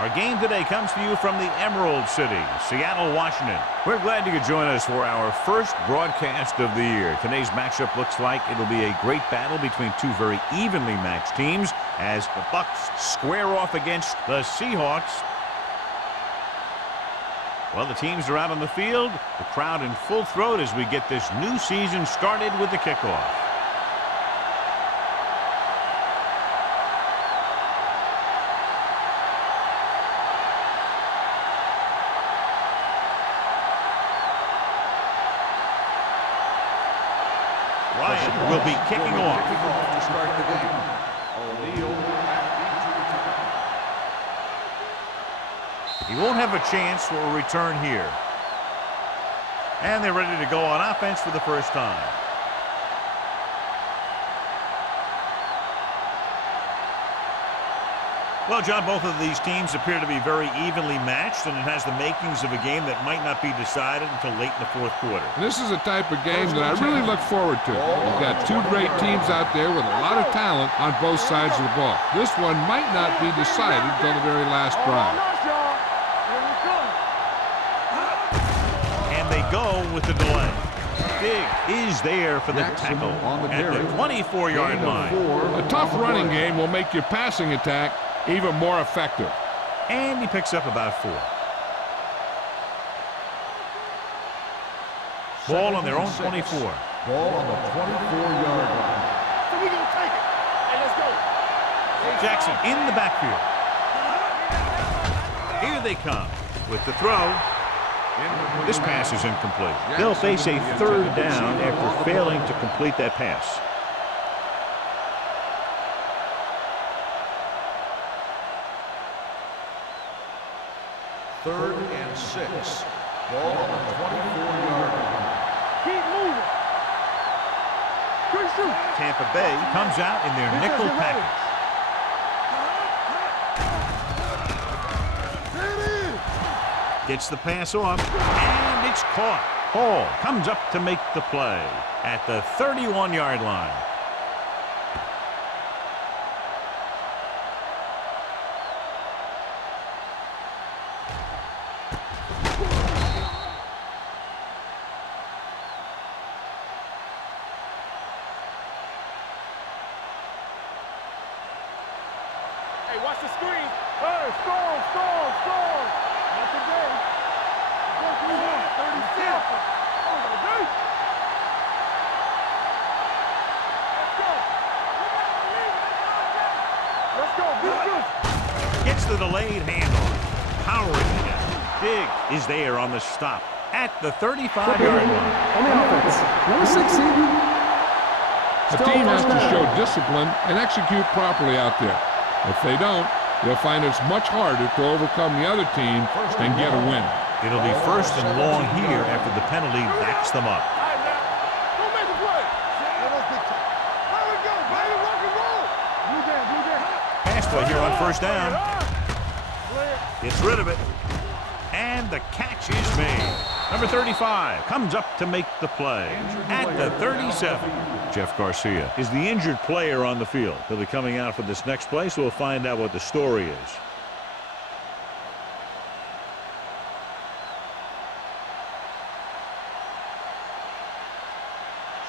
Our game today comes to you from the Emerald City, Seattle, Washington. We're glad you could join us for our first broadcast of the year. Today's matchup looks like it'll be a great battle between two very evenly matched teams as the Bucks square off against the Seahawks. Well, the teams are out on the field, the crowd in full throat as we get this new season started with the kickoff. Ryan will be kicking off. To start the game. He won't have a chance for a return here. And they're ready to go on offense for the first time. Well, John, both of these teams appear to be very evenly matched, and it has the makings of a game that might not be decided until late in the fourth quarter. This is a type of game that I really look forward to. You've got two great teams out there with a lot of talent on both sides of the ball. This one might not be decided until the very last drive. And they go with the delay. Big is there for the tackle at the 24-yard line. A tough running game will make your passing attack even more effective. And he picks up about 4. Ball on their own 24. Ball on the 24-yard line. So we're going to take it. Hey, let's go. Jackson in the backfield. Here they come with the throw. This pass is incomplete. They'll face a third down after failing to complete that pass. Third and 6. Ball on the 24-yard line. Keep moving. Good shoot. Tampa Bay comes out in their nickel package. Gets the pass off, and it's caught. Hall comes up to make the play at the 31-yard line. Hey, watch the screen. Hey, score. Not today. Go through 36. Oh, my God. Let's go. Let's go. Gets the delayed handoff. Powering again. Big is there on the stop at the 35-yard line. On the offense, number 16. The team has to show discipline and execute properly out there. If they don't, they'll find it's much harder to overcome the other team and get a win. It'll be first and long here after the penalty backs them up. All right, now. Go make a play. There we go, baby. Rock and roll. Blue down. Pass play here on first down. Gets rid of it. And the catch is made. Number 35 comes up to make the play at the 37. Jeff Garcia is the injured player on the field. He'll be coming out for this next play, so we'll find out what the story is.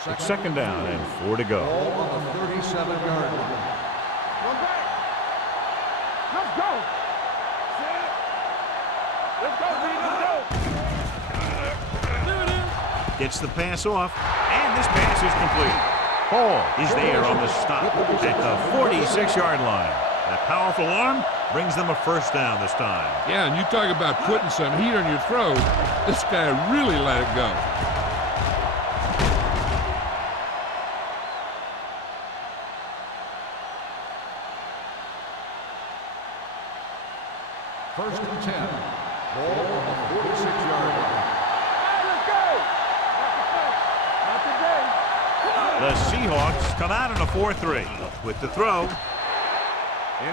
It's second down and 4 to go. Ball on the 37-yard line. Go back. Let's go. Let's go, B. Let's go. There it is. Gets the pass off, and this pass is complete. Hall is there on the stop at the 46-yard line. That powerful arm brings them a first down this time. Yeah, and you talk about putting some heat on your throat. This guy really let it go. First and 10. Ball on the 46-yard line. Let's go. Not today. The Seahawks come out in a 4-3 with the throw.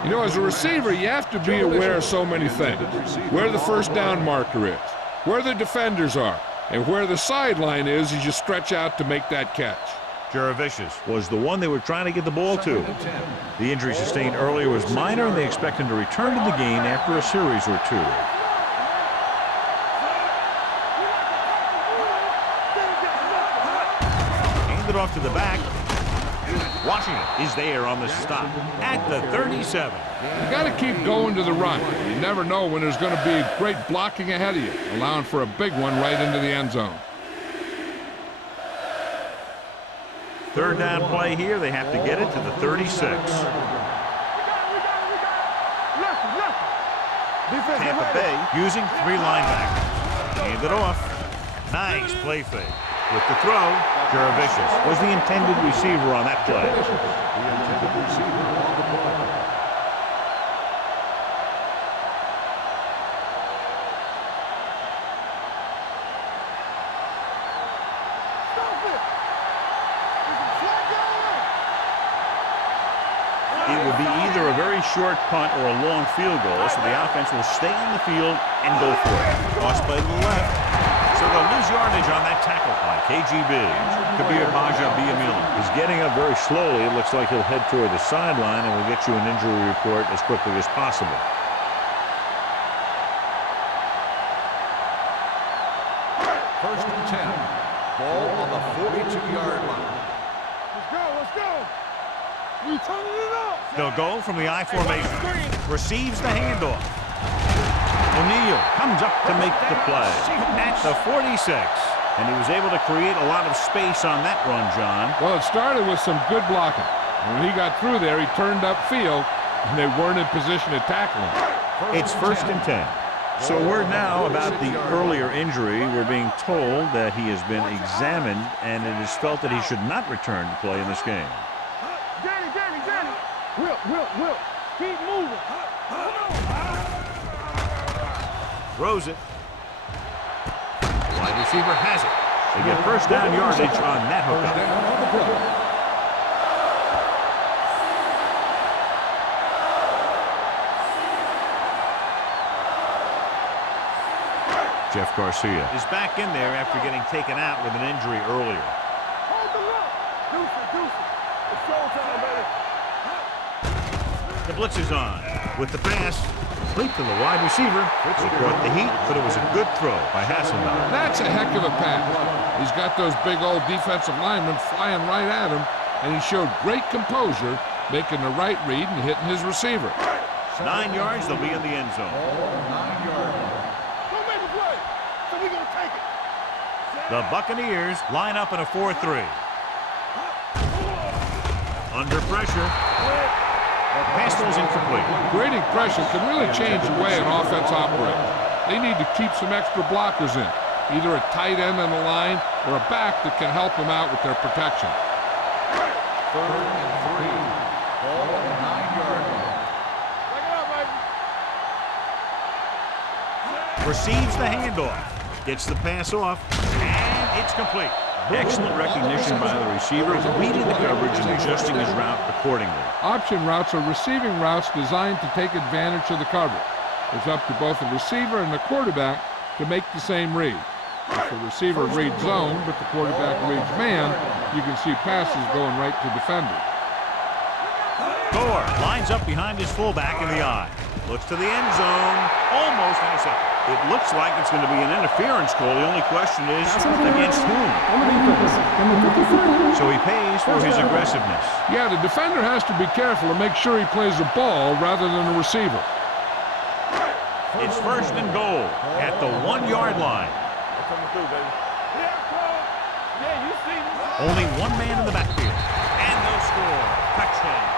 You know, as a receiver, you have to be aware of so many things. Where the first down marker is, where the defenders are, and where the sideline is as you stretch out to make that catch. Jurevicius was the one they were trying to get the ball to. 2nd and 10. The injury sustained earlier was minor, and they expect him to return to the game after a series or two. Handed off to the back. Washington is there on the stop at the 37. You got to keep going to the run. You never know when there's going to be great blocking ahead of you, allowing for a big one right into the end zone. Third down play here. They have to get it to the 36. Tampa Bay using 3 linebackers. Hand it off. Nice play fake. With the throw, Jurevicius was the intended receiver on that play. The intended receiver on the play. It will be either a very short punt or a long field goal, so the offense will stay on the field and go for it. Toss play to the left. So they'll lose yardage on that tackle by KGB. Kabir Baja Biamila is getting up very slowly. It looks like he'll head toward the sideline, and we'll get you an injury report as quickly as possible. First and 10. Ball on the 42-yard line. Let's go, let's go. We turning it up. They'll go from the I formation. Receives the handoff. O'Neal comes up to make the play at the 46. And he was able to create a lot of space on that run, John. Well, it started with some good blocking. When he got through there, he turned upfield, and they weren't in position to tackle him. It's first and 10. So word now about the earlier injury. We're being told that he has been examined, and it is felt that he should not return to play in this game. Danny. Will. Keep moving. Throws it. The wide receiver has it. They get first down yardage on that hookup. Down on the play. Jeff Garcia is back in there after getting taken out with an injury earlier. Hold the look. Deuce it. It's showtime, baby. The blitz is on with the pass. Complete to the wide receiver. He brought the heat, but it was a good throw by Hasselbeck. That's a heck of a pass. He's got those big old defensive linemen flying right at him, and he showed great composure, making the right read and hitting his receiver. 9 yards, they'll be in the end zone. Ball on the 9-yard line. Don't make a play. So we gonna take it. The Buccaneers line up in a 4-3. Under pressure. The pass was incomplete. Grading pressure can really change the way an offense operates. They need to keep some extra blockers in, either a tight end on the line or a back that can help them out with their protection. 3rd and 3. Ball on the 9-yard line. Back it up, baby. Receives the handoff. Gets the pass off. And it's complete. Excellent recognition by the receiver, reading the coverage and adjusting his route accordingly. Option routes are receiving routes designed to take advantage of the coverage. It's up to both the receiver and the quarterback to make the same read. If the receiver reads zone, but the quarterback reads man, you can see passes going right to defenders. Gore lines up behind his fullback in the I. Looks to the end zone. Almost intercepted. It looks like it's going to be an interference call. The only question is against whom? So he pays for his aggressiveness. Yeah, the defender has to be careful to make sure he plays the ball rather than the receiver. It's first and goal at the 1-yard line. Coming through, baby. Yeah, you see me. Only one man in the backfield. And they'll score. Touchdown.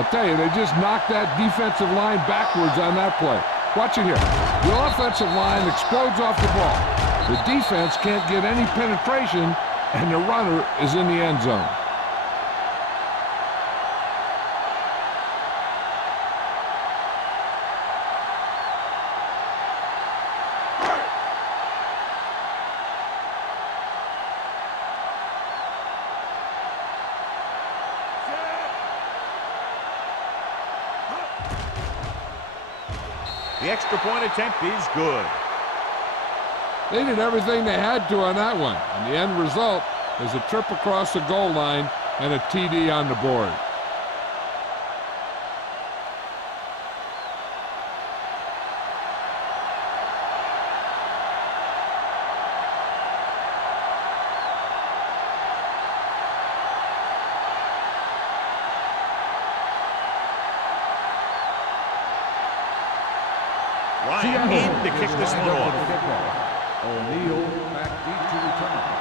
I'll tell you, they just knocked that defensive line backwards on that play. Watch it here. The offensive line explodes off the ball. The defense can't get any penetration, and the runner is in the end zone. The extra point attempt is good. They did everything they had to on that one. And the end result, There's a trip across the goal line and a TD on the board. Ryan in to kick this one off. O'Neal back deep to return.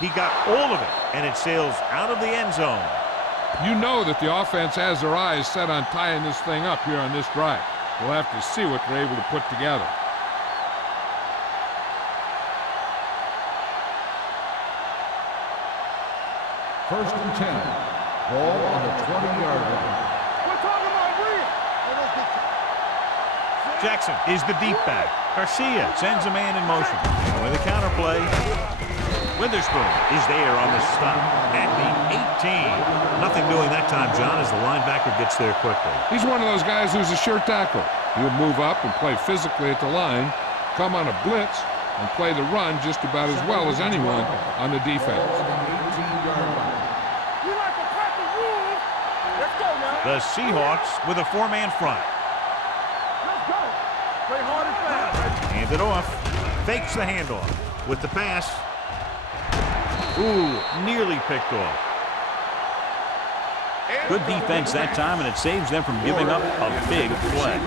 He got all of it, and it sails out of the end zone. You know that the offense has their eyes set on tying this thing up here on this drive. We'll have to see what they're able to put together. First and 10. Ball on the 20-yard line. We're talking about real. Jackson is the deep back. Garcia sends a man in motion. And with a counter play, Witherspoon is there on the stop at the 18. Nothing doing that time, John, as the linebacker gets there quickly. He's one of those guys who's a sure tackle. He'll move up and play physically at the line, come on a blitz, and play the run just about as well as anyone on the defense. You like to crack the rules. Let's go now. The Seahawks with a four-man front. Let's go. Play hard and fast. Hand it off. Fakes the handoff. With the pass. Ooh, nearly picked off. Good defense that time, and it saves them from giving up a big play.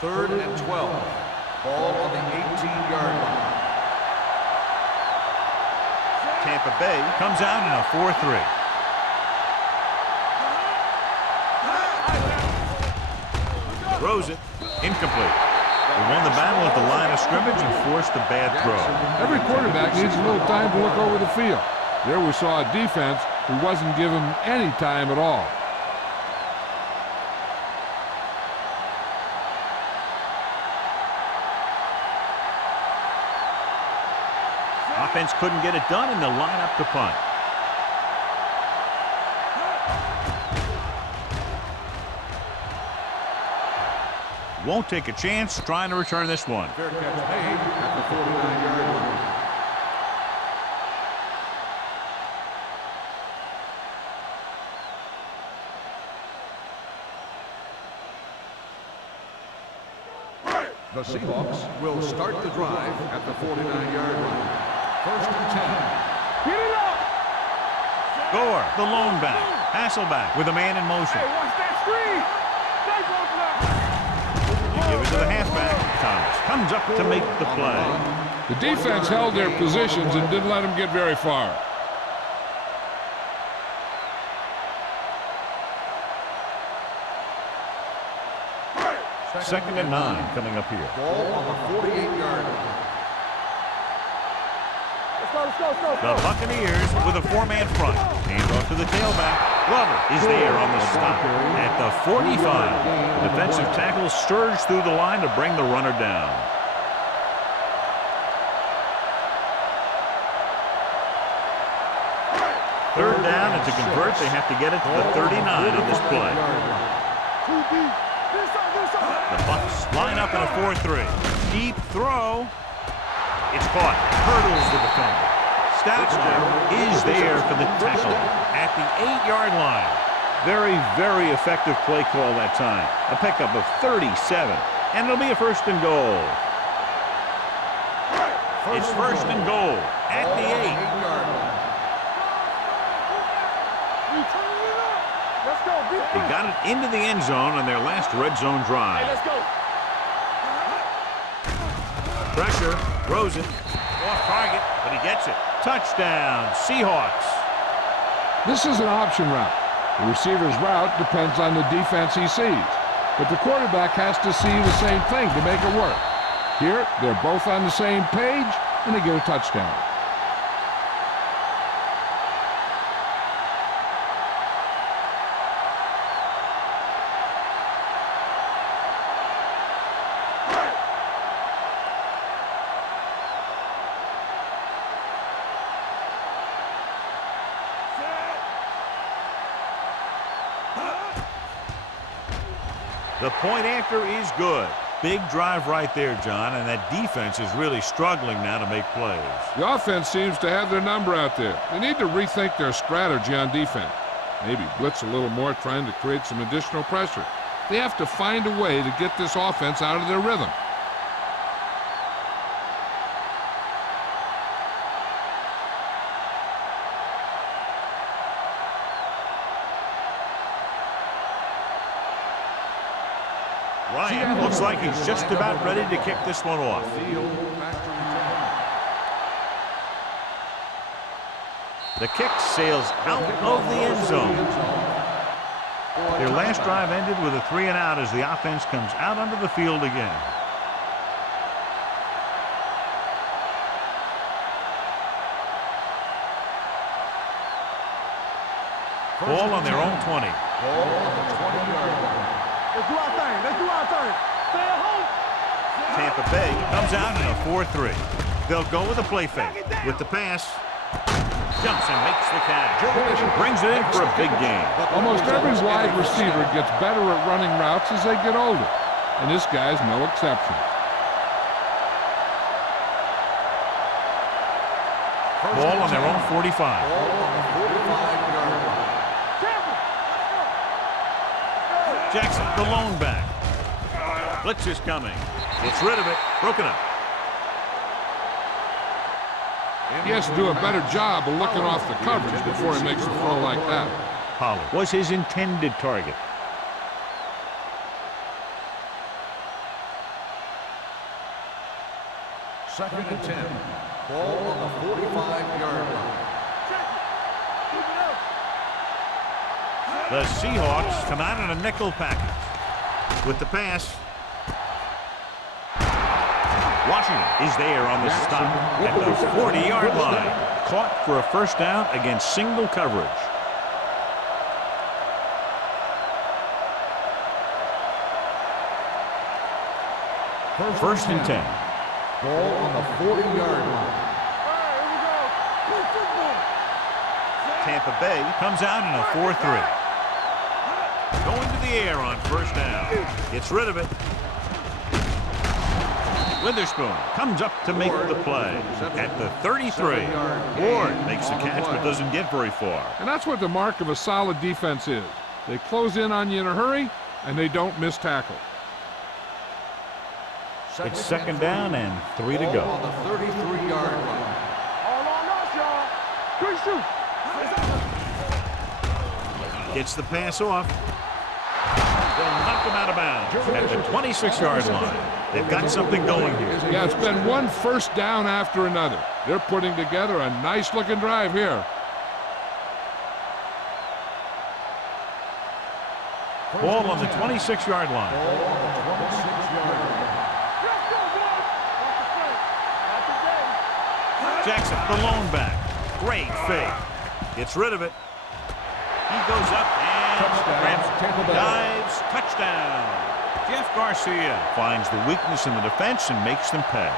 Third and 12. Ball on the 18-yard line. Tampa Bay comes out in a 4-3. Throws it. Incomplete. They won the battle at the line of scrimmage and forced a bad throw. Every quarterback needs a little time to look over the field. There we saw a defense who wasn't given any time at all. Offense couldn't get it done, and they'll line up to punt. Won't take a chance trying to return this one. Fair catch made at the 49-yard line. The Seahawks will start the drive at the 49-yard line. First and 10. Get it up. Gore, the lone back. Hasselback with a man in motion. Hey, watch that screen. Stay close now. You give it to the halfback. Thomas comes up to make the play. The defense held their positions and didn't let them get very far. Second and 9 coming up here. Ball on the 48-yard line. Let's go, let's go, let's go. The Buccaneers with a four-man front. Hand off to the tailback. Glover is there on the stop at the 45. The defensive tackle surged through the line to bring the runner down. Third down, and to convert, they have to get it to the 39 on this play. Too deep. This side, this side. The Bucs line up in a 4-3. Deep throw. It's caught. Hurdles the defender. Statsner is there for the tackle at the 8-yard line. Very, very effective play call that time. A pickup of 37. And it'll be a first and goal. It's first and goal at the 8. 8-yard line. We turning it up. Let's go. They got it into the end zone on their last red zone Hey, drive. let's go. Pressure. Throws it. Off target, but he gets it. Touchdown, Seahawks. This is an option route. The receiver's route depends on the defense he sees. But the quarterback has to see the same thing to make it work. Here, they're both on the same page, and they get a touchdown. The point after is good. Big drive right there, John, and that defense is really struggling now to make plays. The offense seems to have their number out there. They need to rethink their strategy on defense. Maybe blitz a little more, trying to create some additional pressure. They have to find a way to get this offense out of their rhythm. Ryan looks like he's just about ready to kick this one off. The kick sails out of the end zone. Their last drive ended with a 3-and-out as the offense comes out onto the field again. Ball on their own 20. Ball on the 20-yard line. Let's do our thing. Let's do our thing. Stay at home. Tampa Bay comes out in a 4-3. They'll go with a play fake. With the pass, jumps and makes the catch. Brings it in for a big game. Almost every wide receiver gets better at running routes as they get older, and this guy's no exception. Ball on their own 45. Ball on the 45-yard line. Jackson, the lone back. Blitz is coming. It's rid of it. Broken up. He has to do a better job of looking off the coverage before he makes a throw like that. Pollard was his intended target. Second and 10. Ball on the 45-yard line. The Seahawks come out in a nickel package. With the pass, Washington is there on the stop at the 40-yard line. Caught for a first down against single coverage. First and 10. Ball on the 40-yard line. Tampa Bay comes out in a 4-3. Going to the air on first down. Gets rid of it. Witherspoon comes up to make the play at the 33. Ward makes the catch but doesn't get very far. And that's what the mark of a solid defense is. They close in on you in a hurry, and they don't miss tackle. It's second down and 3 to go. Ball on the 33-yard line. All on us, y'all. Good shoot. Gets the pass off. They'll knock him out of bounds at the 26-yard line. They've got something going here. Yeah, it's been one first down after another. They're putting together a nice-looking drive here. Ball on the 26-yard line. Ball on the 26-yard line. Jackson, the lone back. Great fake. Gets rid of it. He goes up and grabs it. Dives. Touchdown. Jeff Garcia finds the weakness in the defense and makes them pay.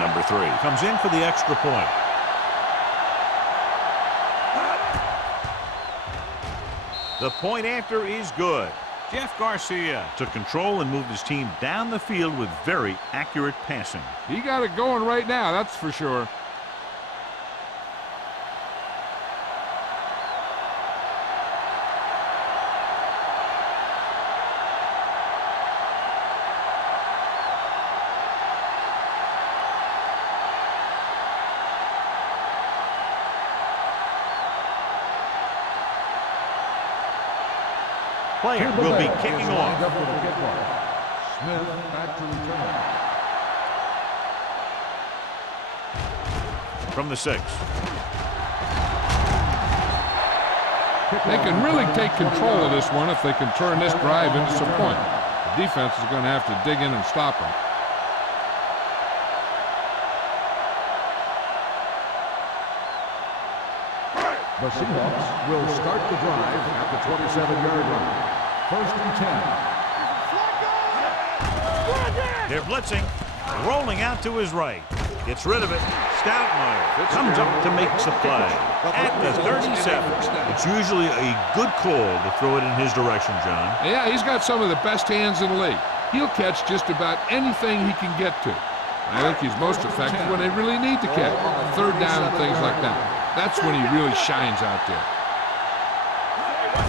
Number 3 comes in for the extra point. The point after is good. Jeff Garcia took control and moved his team down the field with very accurate passing. He got it going right now, that's for sure. Player will be kicking off. Smith back to return. From the 6. They can really take control of this one if they can turn this drive into some points. The defense is going to have to dig in and stop them. The Seahawks will start the drive at the 27-yard line. First and 10. They're blitzing. Rolling out to his right. Gets rid of it. Stoutmeyer comes up to make the play. At the 37. It's usually a good call to throw it in his direction, John. Yeah, he's got some of the best hands in the league. He'll catch just about anything he can get to. I think he's most effective when they really need to catch. Third down, things like that. That's when he really shines out there.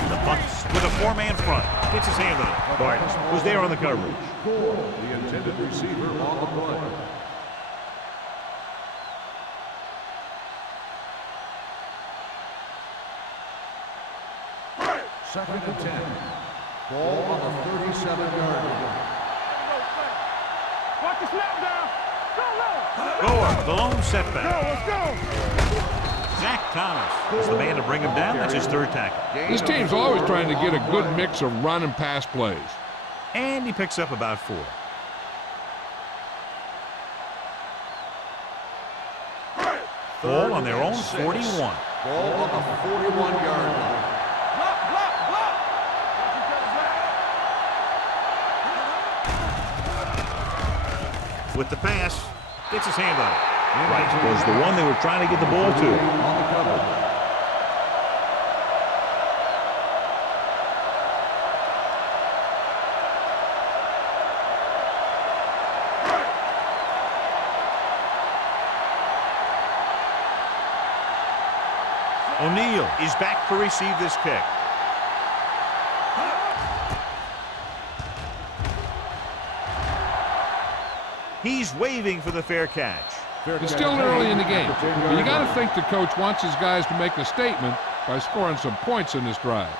The punts with a four-man front. Gets his hand on it. Bart was there on the coverage. The intended receiver on the play. Second and 10. Ball on the 37-yard line. Watch the snap down. Go, Gore, the lone setback. let's go. Zach Thomas is the man to bring him down. That's his third tackle. This team's always trying to get a good mix of run and pass plays. And he picks up about 4. Ball on their own 41. Ball on the 41-yard line. With the pass, gets his hand on it. Right was the one they were trying to get the ball to. On the cover. O'Neal is back to receive this kick. He's waving for the fair catch. It's still early in the game, but you got to think the coach wants his guys to make a statement by scoring some points in this drive.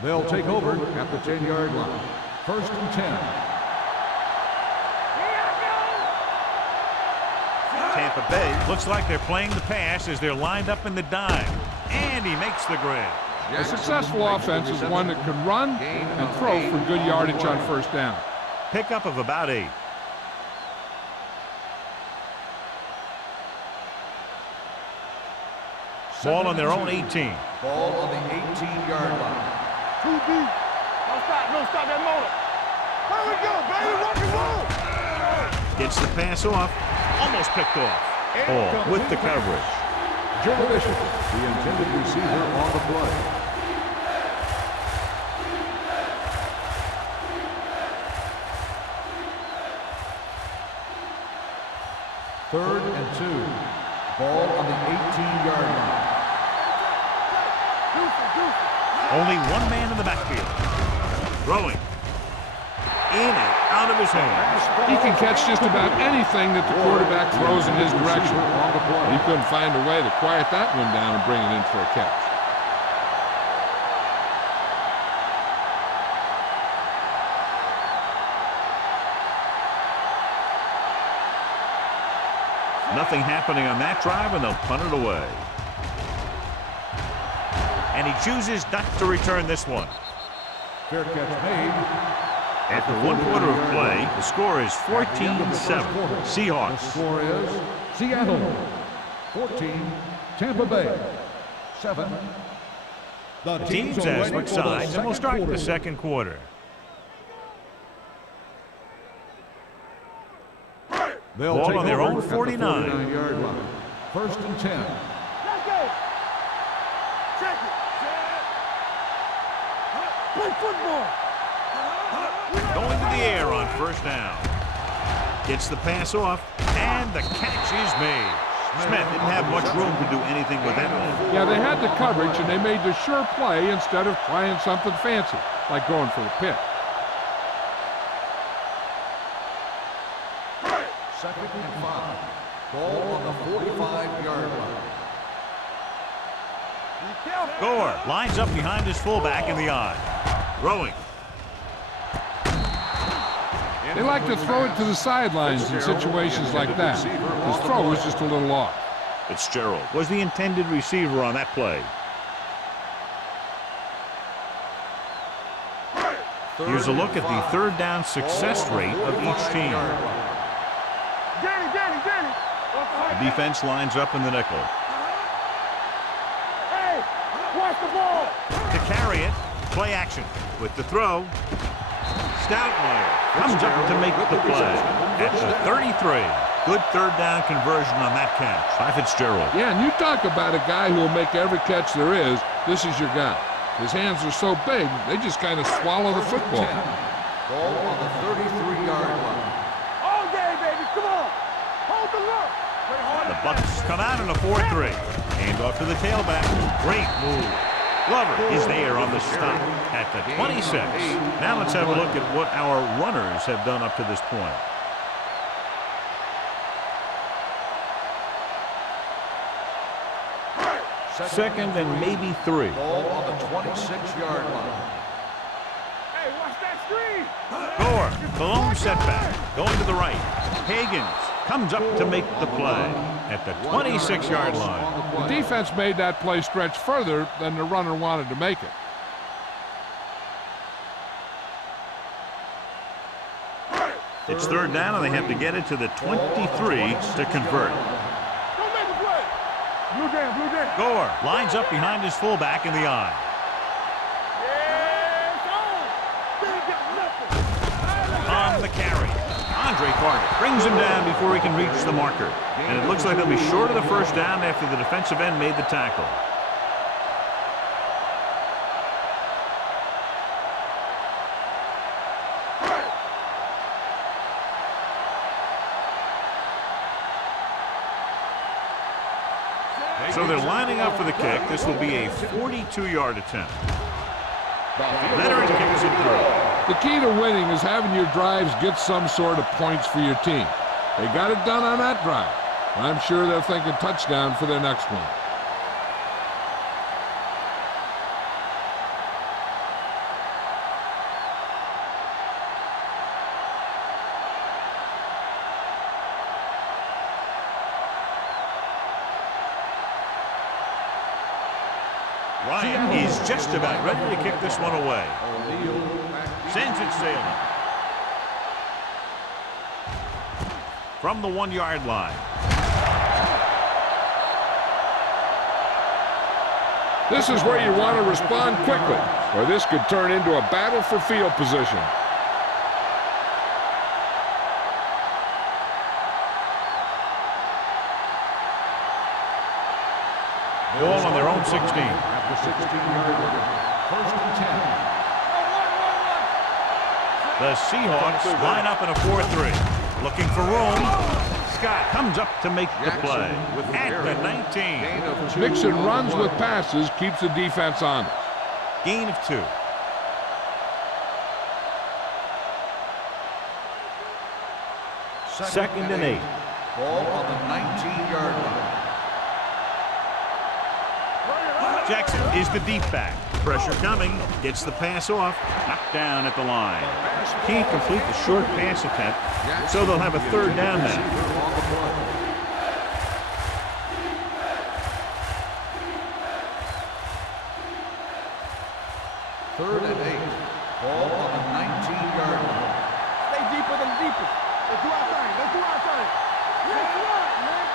They'll take over at the 10-yard line. First and 10. Tampa Bay looks like they're playing the pass as they're lined up in the dime. And he makes the grab. A successful offense is one that can run and throw for good yardage on first down. Pickup of about 8. Ball on their own 18. Ball on the 18-yard line. Too deep. Don't stop that motor. Here we go, baby. Rock and roll. Gets the pass off. Almost picked off. Ball with the coverage. Joe Bishop, the intended receiver on the play. Third and 2. Ball on the 18-yard line. Only one man in the backfield. Throwing. In and out of his hands. He can catch just about anything that the quarterback throws in his direction. He couldn't find a way to quiet that one down and bring it in for a catch. Nothing happening on that drive, and they'll punt it away. And he chooses not to return this one. Fair catch made. After 1 quarter of play, the score is 14-7. Seahawks. The score is Seattle 14, Tampa Bay 7. The teams have switched sides, and we'll start the second quarter. They'll Ball take on their over own at the 49. 49-yard line. First and 10. Let's go. Check it. Play football. Going to the air on first down. Gets the pass off, and the catch is made. Smith didn't have much room to do anything with that one. Yeah, they had the coverage, and they made the sure play instead of trying something fancy, like going for the pick. Second and 5. Ball on the 45-yard line. Gore lines up behind his fullback in the eye. Throwing. They like to throw it to the sidelines in situations like that. His throw was just a little off. Fitzgerald was the intended receiver on that play. Here's a look at the third down success rate of each team. Danny. The defense lines up in the nickel. Hey, watch the ball. To it. Play action with the throw. Stoutmeyer comes up to make the play at the 33. Good third down conversion on that catch by Fitzgerald. Yeah, and you talk about a guy who will make every catch there is. This is your guy. His hands are so big, they just kind of swallow the football. Ball on the 33-yard line. All day, baby. Come on. Hold the look. The Bucs come out in a 4-3. Hand off to the tailback. Great move. Glover is there on the stop at the 26. Now let's have a look at what our runners have done up to this point. Second and maybe 3. Ball on the 26-yard line. Hey, watch that screen. Gore, the lone setback, going to the right. Higgins comes up to make the play at the 26-yard line. The defense made that play stretch further than the runner wanted to make it. It's third down, and they have to get it to the 23 to convert. Don't make a play. Blue down, blue down. Gore lines up behind his fullback in the eye. Yeah, it's on. They got nothing. On the carry, Andre Carter brings him down before he can reach the marker. And it looks like they'll be short of the first down after the defensive end made the tackle. So they're lining up for the kick. This will be a 42-yard attempt. Leonard kicks it through. The key to winning is having your drives get some sort of points for your team. They got it done on that drive. I'm sure they're thinking touchdown for their next one. Ryan is just about ready to kick this one away. Sends it sailing. From the 1-yard line. This is where you want to respond quickly, or this could turn into a battle for field position. Ball on their own 16. At the 16-yard line. First and 10. The Seahawks line up in a 4-3. Looking for room. Scott comes up to make the play at the 19. Mixing runs with passes keeps the defense honest. Gain of 2. Second and 8. Ball on the 19-yard line. Jackson is the deep back. Pressure coming. Gets the pass off. Knocked down at the line. Can't complete the short pass attempt, so they'll have a third down now. Third and 8. Ball on the 19-yard line. Stay deeper than deepest. Let's do our thing. Let's do our thing. That's right, man.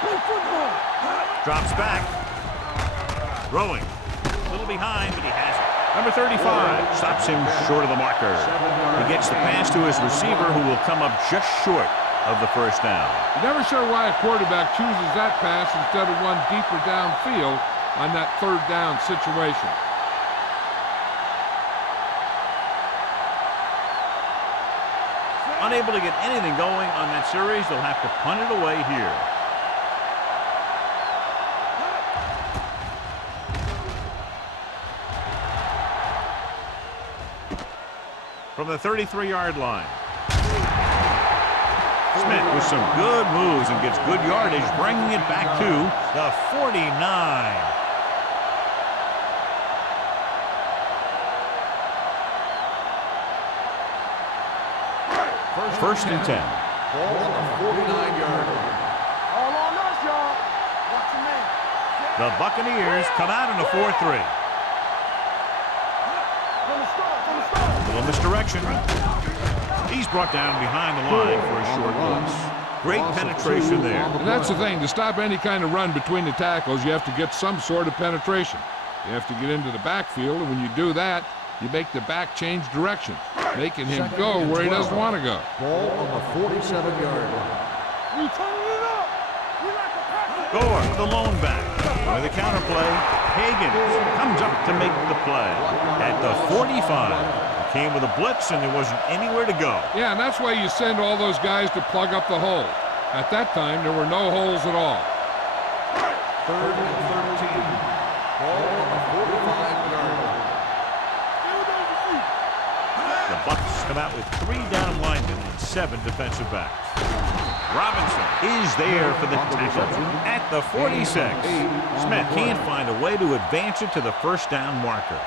Play football. Drops back. Throwing. A little behind, but he has it. Number 35 stops him short of the marker. He gets the pass to his receiver, who will come up just short of the first down. You're never sure why a quarterback chooses that pass instead of one deeper downfield on that third down situation. Unable to get anything going on that series, they'll have to punt it away here. From the 33-yard line. Smith with some good moves and gets good yardage, bringing it back to the 49. First and 10. Ball on the 49-yard line. All on us, y'all. Watch your man. The Buccaneers come out in a 4-3. Little misdirection. He's brought down behind the line for a short loss. Great penetration there. And that's the thing. To stop any kind of run between the tackles, you have to get some sort of penetration. You have to get into the backfield, and when you do that, you make the back change directions, making him go where he doesn't want to go. Ball on the 47-yard line. We turning it up. We like a pack. Gore, the lone back. With the counterplay, Higgins comes up to make the play. At the 45, he came with a blitz, and there wasn't anywhere to go. Yeah, and that's why you send all those guys to plug up the hole. At that time, there were no holes at all. 3rd and 13. Ball on the 45-yard line. The Bucs come out with 3 down linemen and 7 defensive backs. Robinson is there for the tackle at the 46. Smith can't find a way to advance it to the first down marker.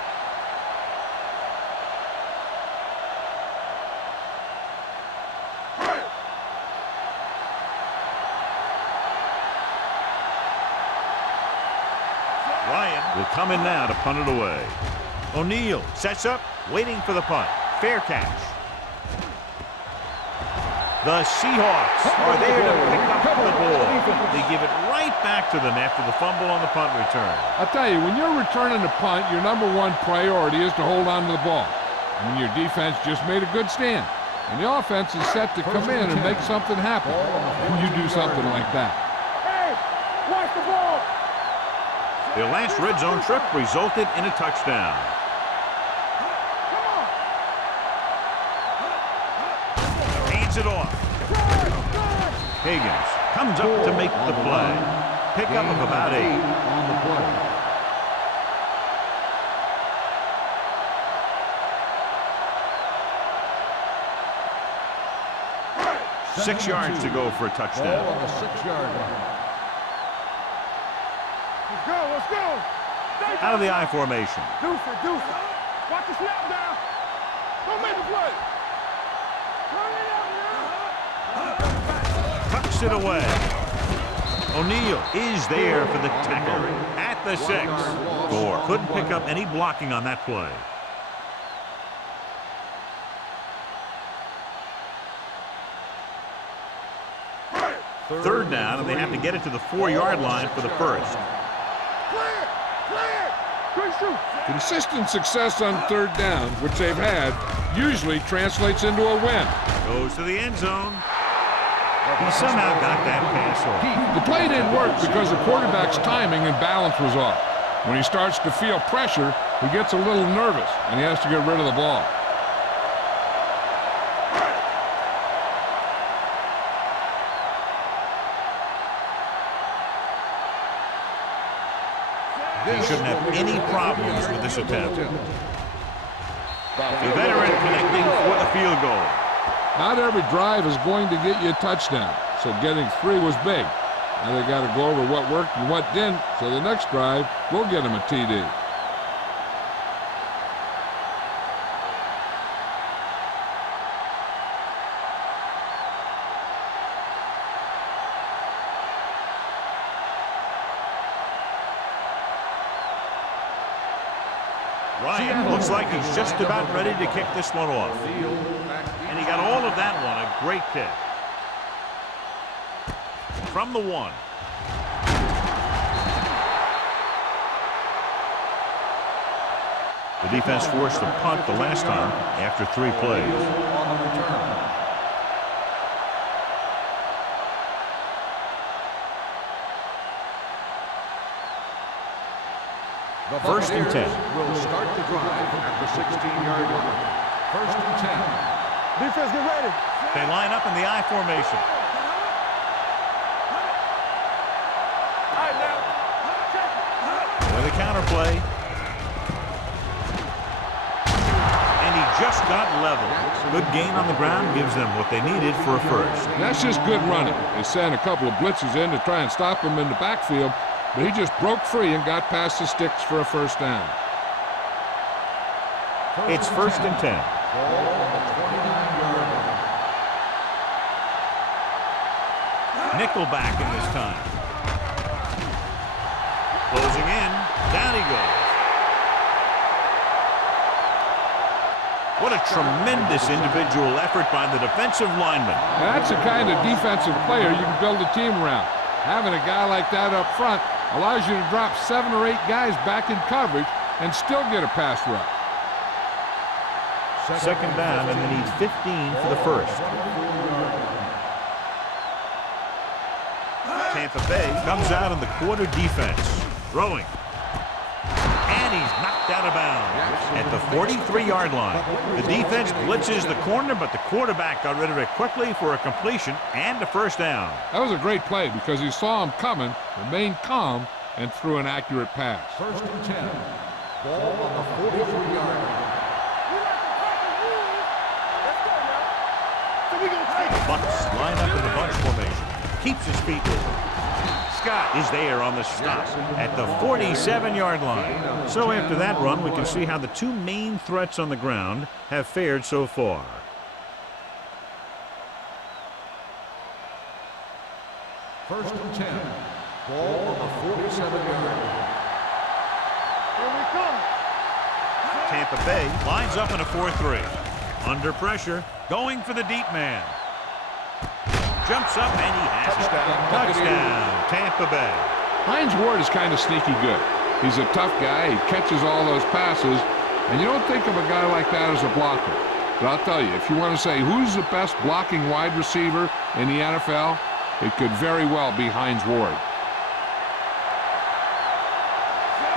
Ryan will come in now to punt it away. O'Neal sets up, waiting for the punt. Fair catch. The Seahawks are there to pick up the ball. They give it right back to them after the fumble on the punt return. I'll tell you, when you're returning a punt, your number one priority is to hold on to the ball. I mean, your defense just made a good stand, and the offense is set to come in and make something happen when you do something like that. Hey, watch the ball. Their last red zone trip resulted in a touchdown. Hands it off. Higgins comes up to make the play. Pickup of about 8. On the play. Six yards to go for a Ball touchdown. on the 6-yard line. Let's go, let's go. Out of the I formation. Deuce it, deuce it. Watch the snap down. Don't make a play. Turn it up now. Tucks it away. O'Neal is there for the tackle at the 6. Gore couldn't pick up any blocking on that play. Third down, and they have to get it to the 4-yard line for the first. Clear, clear. Good shoot. Consistent success on 3rd down, which they've had, usually translates into a win. Goes to the end zone. He somehow got that pass off. The play didn't work because the quarterback's timing and balance was off. When he starts to feel pressure, he gets a little nervous, and he has to get rid of the ball. He shouldn't have any problems with this attempt. The veteran connecting for the field goal. Not every drive is going to get you a touchdown, so getting 3 was big. Now they got to go over what worked and what didn't, so the next drive will get him a TD. Ryan looks like he's just about ready to kick this one off. And he got all of that one, a great kick. From the 1. The defense forced a punt the last time after 3 plays. On the return. The First and 10. Will start the drive at the 16-yard line. First and 10. Defense, get ready. They line up in the I formation. All right, now. Check it. With a counterplay. And he just got level. Good gain on the ground gives them what they needed for a first. That's just good running. They sent a couple of blitzes in to try and stop him in the backfield, but he just broke free and got past the sticks for a first down. It's first and 10. Ball on the 29-yard line. Nickelback in this time. Closing in. Down he goes. What a tremendous individual effort by the defensive lineman. Now, that's the kind of defensive player you can build a team around. Having a guy like that up front Allows you to drop 7 or 8 guys back in coverage and still get a pass rush. Second down, and they need 15 for the first. Tampa Bay comes out in the quarter defense. Throwing. And he's knocked out of bounds at the 43-yard line. The defense blitzes the corner, but the quarterback got rid of it quickly for a completion and a first down. That was a great play because he saw him coming, remained calm, and threw an accurate pass. First and 10. Ball on the 43-yard line. The Bucks line up in the bunch formation. Keeps his feet moving. Scott is there on the stop at the 47-yard line. So after that run, we can see how the two main threats on the ground have fared so far. First and 10. Ball on the 47-yard line. Here we come. Tampa Bay lines up in a 4-3. Under pressure, going for the deep man. Jumps up and he has it. Touchdown, Tampa Bay. Hines Ward is kind of sneaky good. He's a tough guy. He catches all those passes, and you don't think of a guy like that as a blocker. But I'll tell you, if you want to say who's the best blocking wide receiver in the NFL, it could very well be Hines Ward.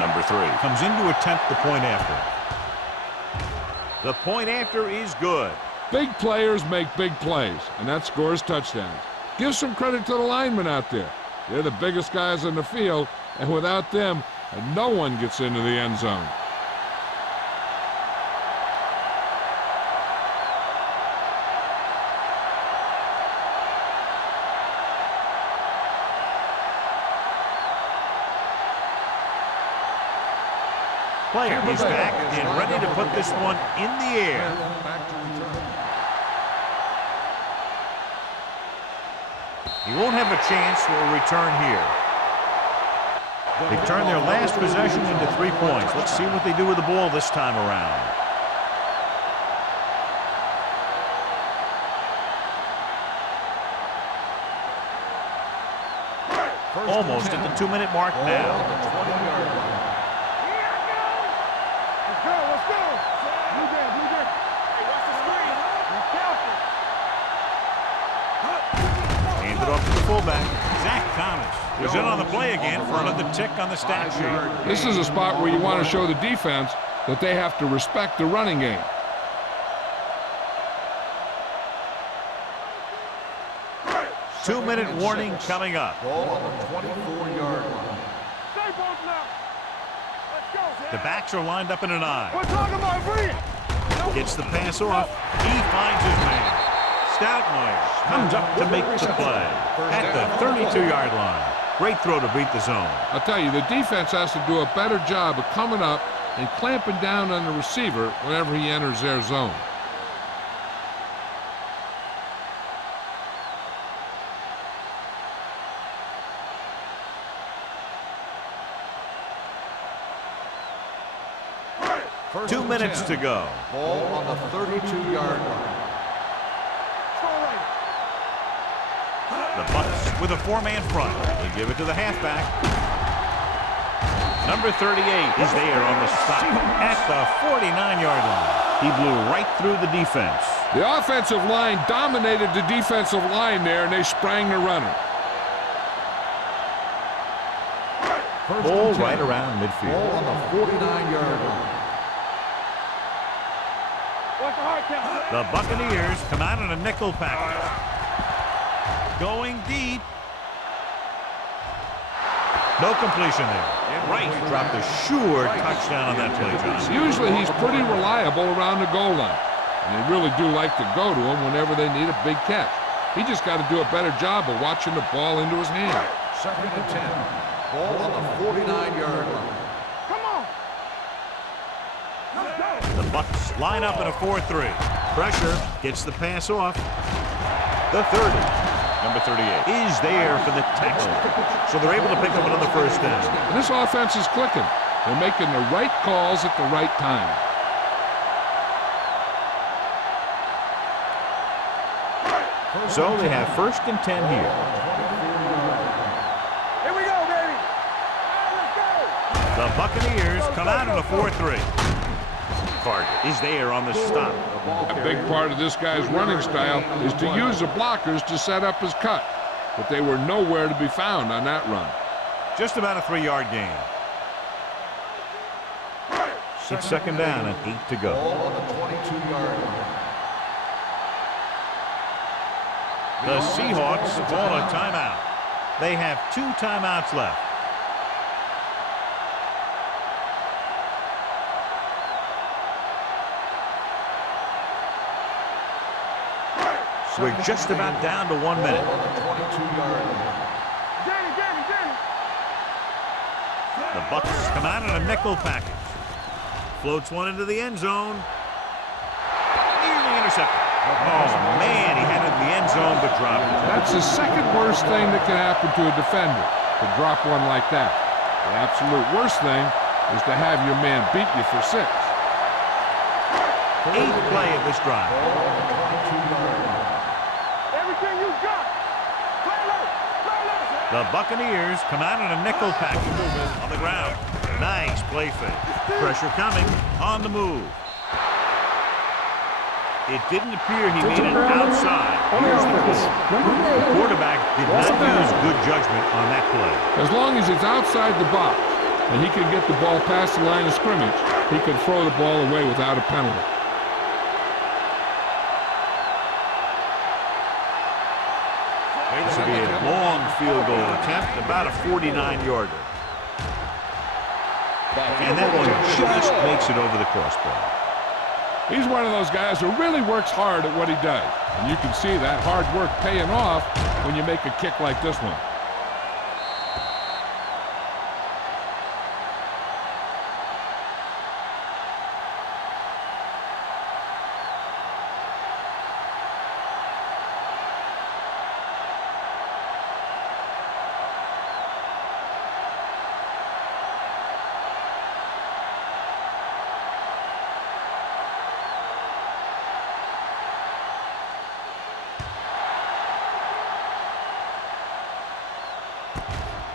Number 3 comes in to attempt the point after. The point after is good. Big players make big plays, and that scores touchdowns. Give some credit to the linemen out there. They're the biggest guys in the field, and without them, no one gets into the end zone. Player is back and ready to put this one in the air. Back to return. He won't have a chance for a return here. They turned their last possession into 3 points. Let's see what they do with the ball this time around. Almost at the 2-minute mark now. Let's go. Blue game, blue game. Hey, watch the screen. Be careful. Handed off to the fullback. Zach Thomas is in on the play again for another tick on the stat sheet. This is a spot where you want to show the defense that they have to respect the running game. Two-minute warning coming up. Ball on the 24-yard line. Stay both now. Let's go. The backs are lined up in an eye. We're talking about free. Gets the pass off. He finds his man. Stoutmeyer comes up to make the play at the 32-yard line. Great throw to beat the zone. I'll tell you, the defense has to do a better job of coming up and clamping down on the receiver whenever he enters their zone. First 2 and minutes 10. to go. Ball on the 32-yard line. The Bucks with a 4-man front. They give it to the halfback. Number 38 is there on the stop at the 49-yard line. He blew right through the defense. The offensive line dominated the defensive line there, and they sprang the runner. First Ball and 10. right around midfield. Ball on the 49-yard line. Watch the hard count. The Buccaneers come out in a nickel package. Going deep. No completion there. Right dropped a sure touchdown on that play, John. Usually he's pretty reliable around the goal line, and they really do like to go to him whenever they need a big catch. He just got to do a better job of watching the ball into his hand. Second and 10. Ball on the 49-yard line. Come on. Let's go. The Bucks line up in a 4-3. Pressure gets the pass off. The 30. Number 38 is there for the tackle. So they're able to pick up another first down. And this offense is clicking. They're making the right calls at the right time. So they have first and 10 here. Here we go, baby. The Buccaneers come out in a 4-3. Carter is there on the stop. A big part of this guy's running style is to use the blockers to set up his cut, but they were nowhere to be found on that run. Just about a 3-yard gain. It's second down and 8 to go. Ball on the 22-yard line. The Seahawks call a timeout. They have 2 timeouts left. We're just about down to 1 minute. Ball on the 22-yard line. The Bucs come out in a nickel package. Floats one into the end zone. Nearly intercepted. Oh, man, he had it in the end zone but dropped it. That's the second worst thing that can happen to a defender, to drop one like that. The absolute worst thing is to have your man beat you for 6. 8th play of this drive. Everything you got. Play low. Play low. The Buccaneers come out in a nickel package on the ground. Nice play fake. Pressure coming on the move. It didn't appear he made it outside. Here's the call. The quarterback did not use good judgment on that play. As long as it's outside the box and he can get the ball past the line of scrimmage, he can throw the ball away without a penalty. This will be a long field goal attempt, about a 49-yarder. And that one just makes it over the crossbar. He's one of those guys who really works hard at what he does. And you can see that hard work paying off when you make a kick like this one.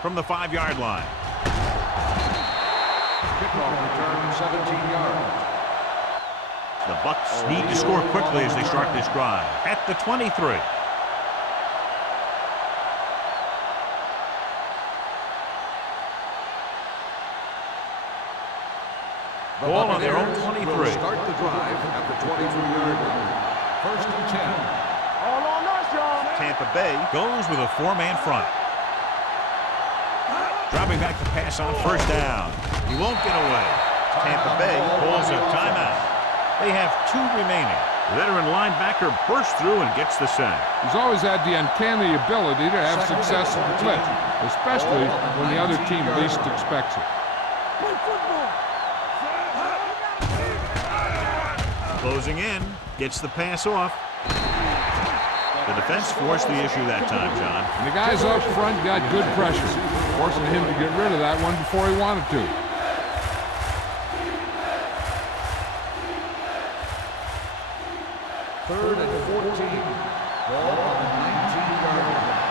From the 5-yard line. Kickoff return 17 yards. The Bucs need to score quickly as they start this drive. At the 23. Ball on their own 23. Will start the drive at the 23-yard line. 1st and 10. All on us, y'all. Tampa Bay goes with a 4-man front. Dropping back to pass on 1st down. He won't get away. Tampa Bay calls a timeout. They have 2 remaining. Veteran linebacker bursts through and gets the sack. He's always had the uncanny ability to have success in the blitz, especially when the other team least expects it. Closing in, gets the pass off. The defense forced the issue that time, John. And the guys up front got good pressure, forcing him to get rid of that one before he wanted to. Third and 14. Ball on the 19-yard line.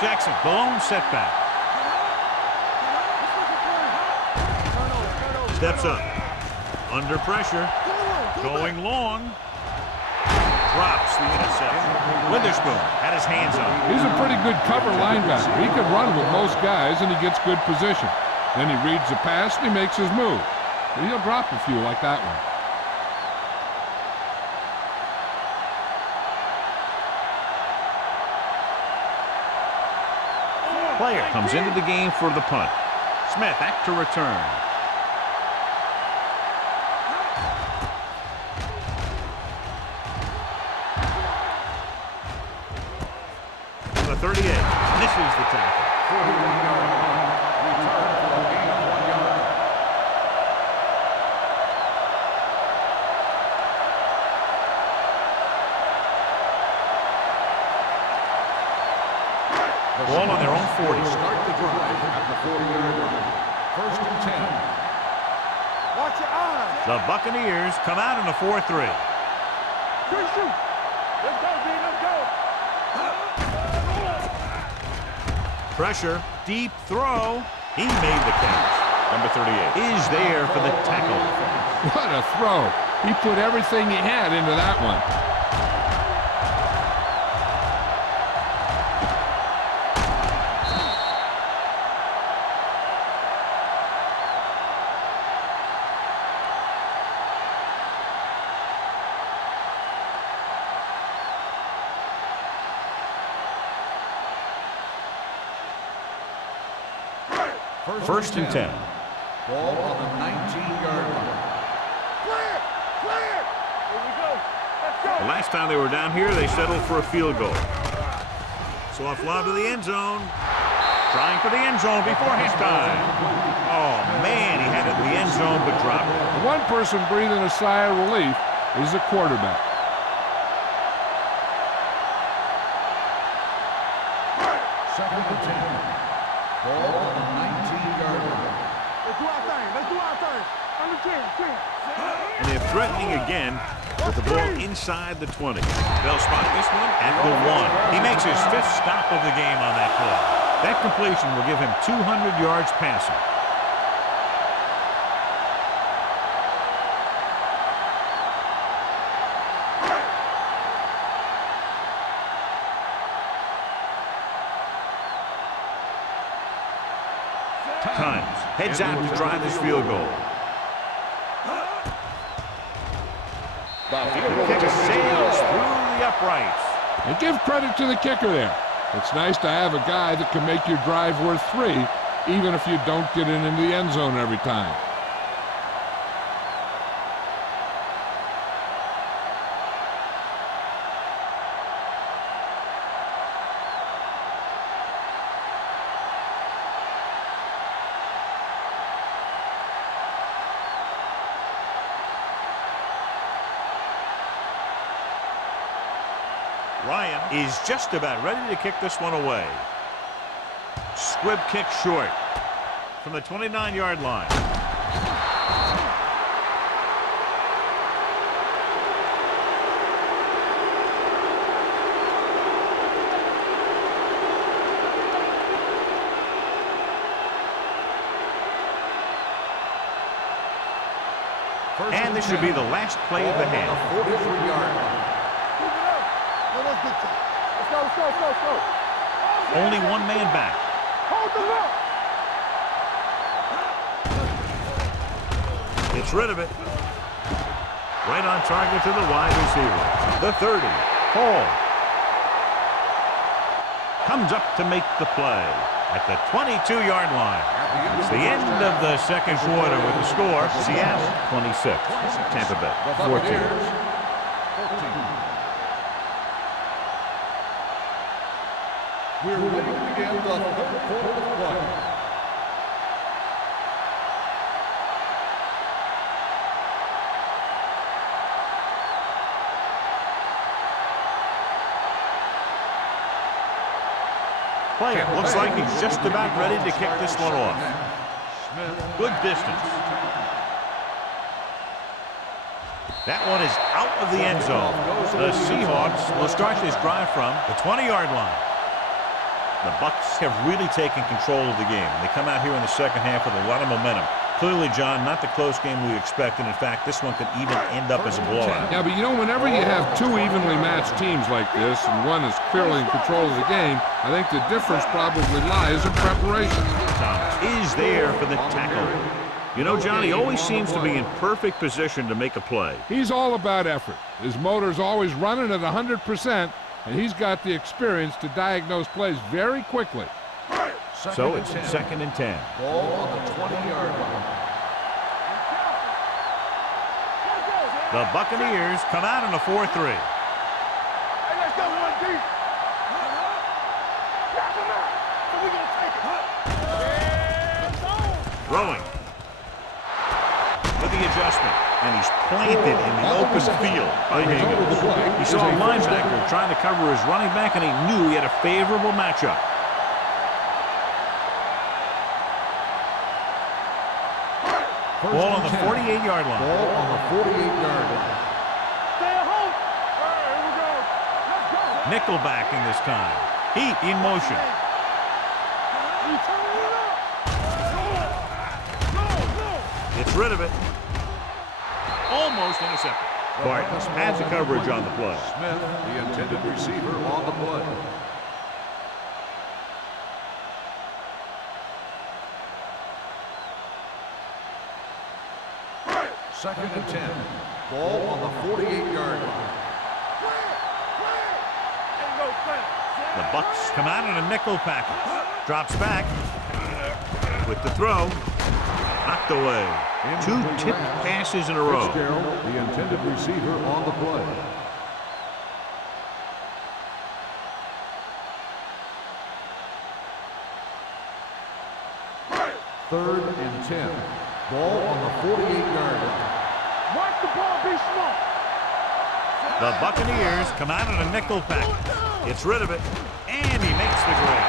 Jackson, the lone setback. Steps up. Under pressure. Going long. Drops the interception. Witherspoon had his hands on it. He's a pretty good cover linebacker. He can run with most guys, and he gets good position. Then he reads the pass, and he makes his move. But he'll drop a few like that one. Player comes into the game for the punt. Smith back to return. The 38 misses the tackle. 41-yard line. Return for a gain of 1 yard. Ball on their own 40. Start the drive at the 40-yard line. 1st and 10. Watch your eyes. The Buccaneers come out in a 4-3. Good shoot. Let's go, B. Let's go. Pressure, deep throw. He made the catch. Number 38 is there for the tackle. What a throw. He put everything he had into that one. First and 10. Ball on the 19-yard line. Clear! Clear! Here we go. Let's go. The last time they were down here, they settled for a field goal. Soft lob to the end zone. Trying for the end zone before halftime. Oh, man, he had it in the end zone but dropped it. The one person breathing a sigh of relief is the quarterback. Second and 10. Ball on the 19-yard line. Let's do our thing. Let's do our thing. Under 10. And they're threatening again with the ball inside the 20. They'll spot this one at the 1. He makes his 5th stop of the game on that play. That completion will give him 200 yards passing. Times heads out to try this field goal. The field kick sails through the uprights. And give credit to the kicker there. It's nice to have a guy that can make your drive worth 3, even if you don't get it into the end zone every time. Ryan is just about ready to kick this one away. Squib kick short from the 29-yard line. And this should be the last play of the half. 43-yard line. Let's go. Only one man back. Hold the look. Gets rid of it. Right on target to the wide receiver. The 30. Hall. Comes up to make the play at the 22-yard line. It's the end of the second quarter with the score. Seattle 26. Tampa Bay 14. We're ready to begin the third quarter of play. Player looks like he's just about ready to kick this one off. Good distance. That one is out of the end zone. The Seahawks will start this drive from the 20-yard line. The Bucs have really taken control of the game. They come out here in the second half with a lot of momentum. Clearly, John, not the close game we expected. In fact, this one could even end up as a blowout. Yeah, but you know, whenever you have two evenly matched teams like this, and one is clearly in control of the game, I think the difference probably lies in preparation. Thomas is there for the tackle. You know, John, he always seems to be in perfect position to make a play. He's all about effort. His motor's always running at 100%, and he's got the experience to diagnose plays very quickly. So it's 2nd and 10. Ball on the 20-yard line. The Buccaneers come out in a 4-3. Hey, let's go one deep. Back him out. So we're going to take it. Throwing. With the adjustment. And he's planted in the open field by Higgins. He saw a linebacker trying to cover his running back, and he knew he had a favorable matchup. Ball on the 48-yard line. Ball on the 48-yard line. Stay at home. All right, here we go. Let's go. Nickelback in this time. Heat in motion. Gets rid of it. Almost intercepted. Barton has the coverage on the play. Smith, the intended receiver, on the play. Second and 10. Ball on the 48-yard line. The Bucks come out in a nickel package. Drops back with the throw. Knocked away. Two tipped passes in a row. Fitzgerald, the intended receiver, on the play. Third and 10. Ball on the 48-yard line. Watch the ball be smart. The Buccaneers come out in a nickel package. Gets rid of it, and he makes the grab.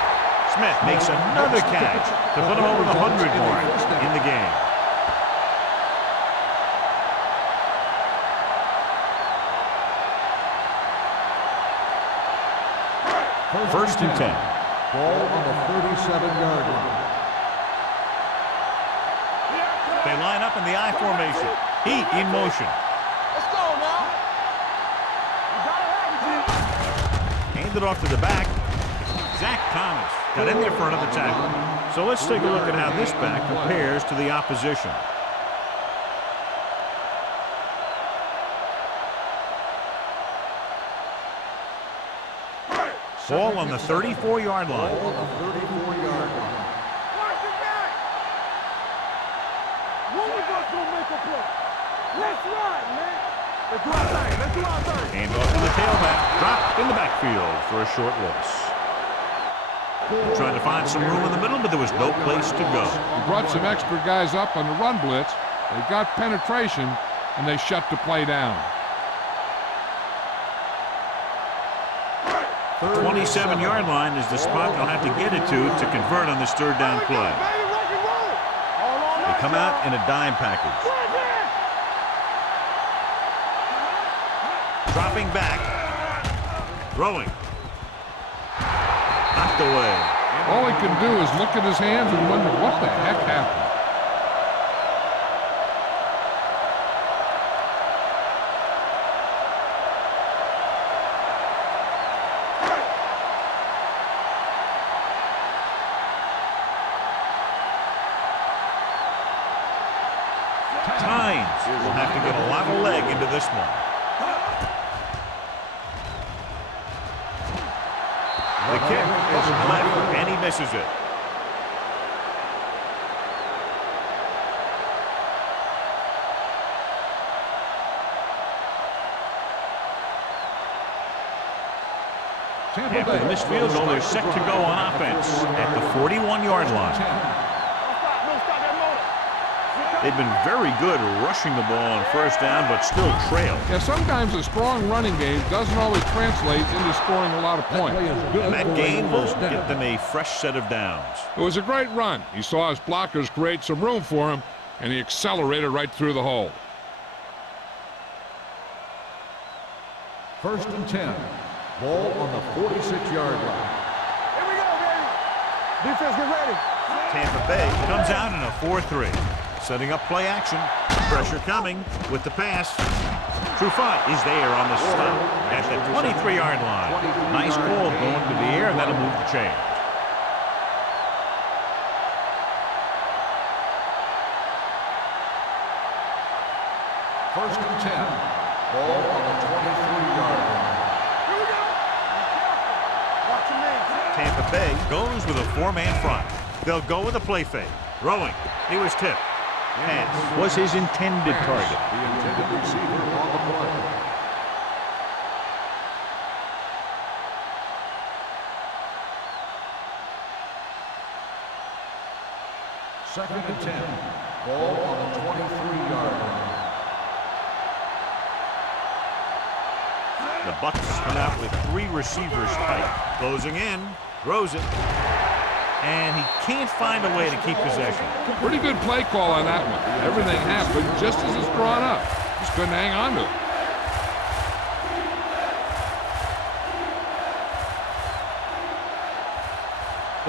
Smith makes another catch to put him over the 100 mark in the game. First and 10. Ball on the 37-yard line. They line up in the I formation. Heat in motion. Let's go now. Hand it off to the back. Zach Thomas got in there for another tackle. So let's take a look at how this back compares to the opposition. Ball on the 34-yard line. Ball on the 34-yard line. Let's ride, man. Let's do our thing. Let's do our thing. And off to the tailback. Dropped in the backfield for a short loss. Trying to find some room in the middle, but there was no place to go. He brought some extra guys up on the run blitz. They got penetration, and they shut the play down. 27-yard line is the spot they'll have to get it to convert on this third down play. They come out in a dime package. Dropping back. Throwing. Knocked away. All he can do is look at his hands and wonder what the heck happened. Tynes will have to get a lot of leg into this one. The kick is left, and he misses it. After the missed field goal, they're set to go on offense at the 41-yard line. They've been very good rushing the ball on first down, but still trail. Yeah, sometimes a strong running game doesn't always translate into scoring a lot of points. And that gain will get them a fresh set of downs. It was a great run. He saw his blockers create some room for him, and he accelerated right through the hole. First and 10. Ball on the 46-yard line. Here we go, baby. Defense, get ready. Tampa Bay comes out in a 4-3. Setting up play action. Pressure coming with the pass. Trufant is there on the stop at the 23-yard line. Nice ball going to the air, and that'll move the chain. First and 10. Ball on the 23-yard line. Here we go. Watch your man. Tampa Bay goes with a four-man front. They'll go with a play fake. Throwing. He was tipped. Pass was his intended target. The intended receiver on the play. Second and 10. Ball on the 23-yard line. The Bucks come out with three receivers tight. Closing in. Throws it. And he can't find a way to keep possession. Pretty good play call on that one. Everything happened just as it's drawn up. Just couldn't hang on to it.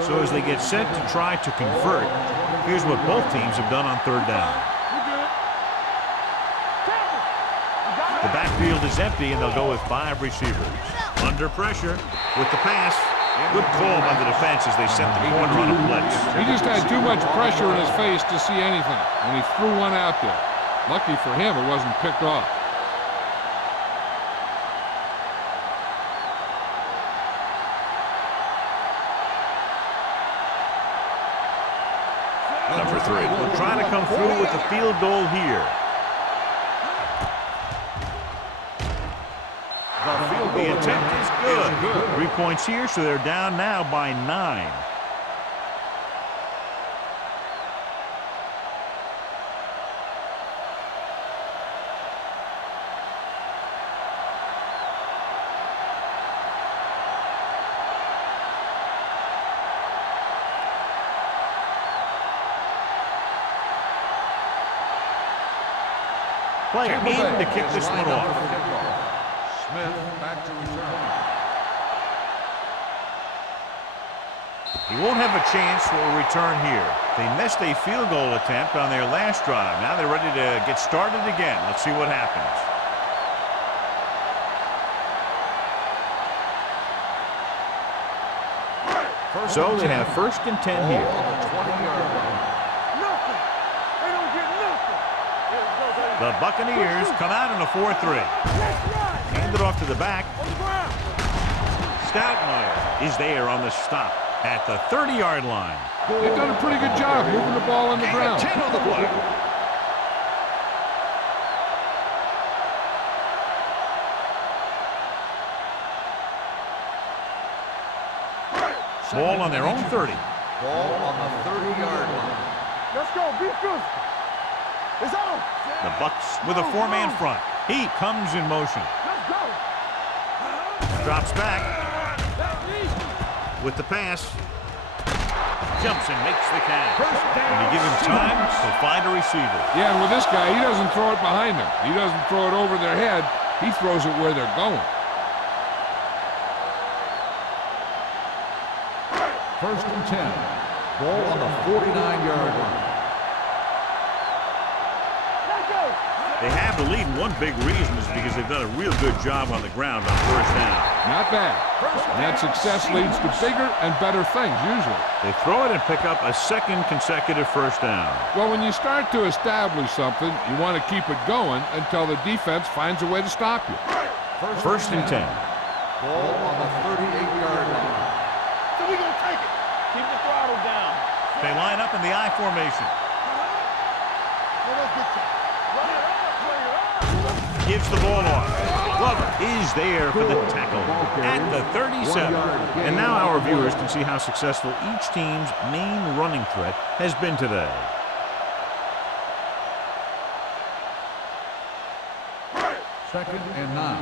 So as they get set to try to convert, here's what both teams have done on third down. The backfield is empty, and they'll go with 5 receivers. Under pressure with the pass. Good call by the defense as they set the corner on a blitz. He just had too much pressure in his face to see anything, and he threw one out there. Lucky for him, it wasn't picked off. Number 3 will try to come through with the field goal here. The attempt is good. 3 points here, so they're down now by 9. Player in to kick this one off. Smith back to return. He won't have a chance for a return here. They missed a field goal attempt on their last drive. Now they're ready to get started again. Let's see what happens. So they have 1st and 10 here. On the 20-yard line. Nothing. They don't get nothing. The Buccaneers come out in a 4-3. Hand it off to the back. Stoutmeyer is there on the stop at the 30-yard line. They've done a pretty good job moving the ball on the ground. 10 on the play. Ball on their own 30. Ball on the 30-yard line. Let's go. Be physical. It's on. The Bucs with a 4-man front. He comes in motion. Let's go. Drops back with the pass. Jumps and makes the catch. And to give him time to find a receiver. Yeah, and with this guy, he doesn't throw it behind them. He doesn't throw it over their head. He throws it where they're going. 1st and 10. Ball on the 49-yard line. They have the lead, and one big reason is because they've done a real good job on the ground on 1st down. Not bad. And that success leads to bigger and better things, usually. They throw it and pick up a 2nd consecutive 1st down. Well, when you start to establish something, you want to keep it going until the defense finds a way to stop you. 1st and 10. Ball on the 38-yard line. So we gonna take it. Keep the throttle down. They line up in the I formation. Gives the ball off. Glover is there for the tackle at the 37. And now our viewers can see how successful each team's main running threat has been today. Second and 9.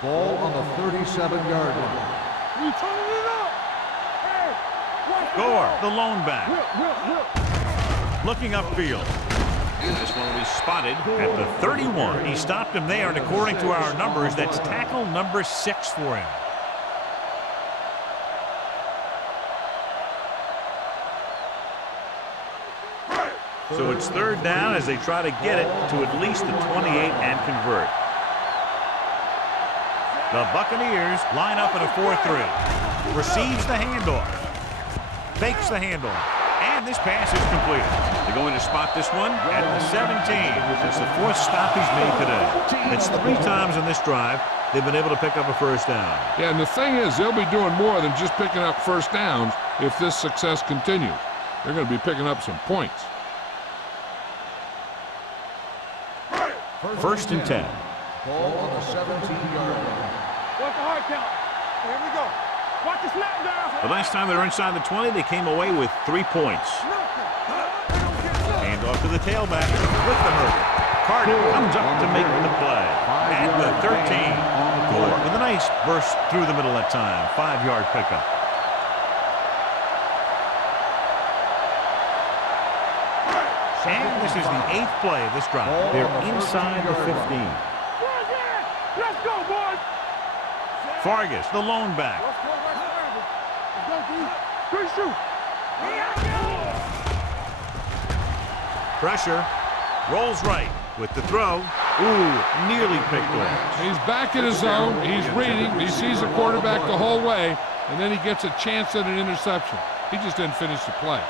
Ball on the 37-yard line. We turning it up. Hey, Gore, the lone back. Looking upfield. This one will be spotted at the 31. He stopped him there, and according to our numbers, that's tackle number 6 for him. So it's 3rd down as they try to get it to at least the 28 and convert. The Buccaneers line up in a 4-3. Receives the handoff. Fakes the handoff. And this pass is completed. They're going to spot this one at the 17. It's the 4th stop he's made today. It's 3 times in this drive they've been able to pick up a 1st down. Yeah, and the thing is, they'll be doing more than just picking up 1st downs if this success continues. They're going to be picking up some points. 1st and 10. Ball on the 17-yard line. What's the hard count? Here we go. Watch the snap down. The last time they were inside the 20, they came away with 3 points. Hand off to the tailback with the hurdle. Carter comes up to make the play at the 13. Gore with a nice burst through the middle that time. 5-yard pickup. And this is the 8th play of this drive. They're inside the 15. Let's go, boys. Vargas, the lone back. Good shoot. Pressure. Rolls right with the throw. Ooh, nearly picked off. He's back in his zone. He's reading. He sees the quarterback the whole way, and then he gets a chance at an interception. He just didn't finish the play.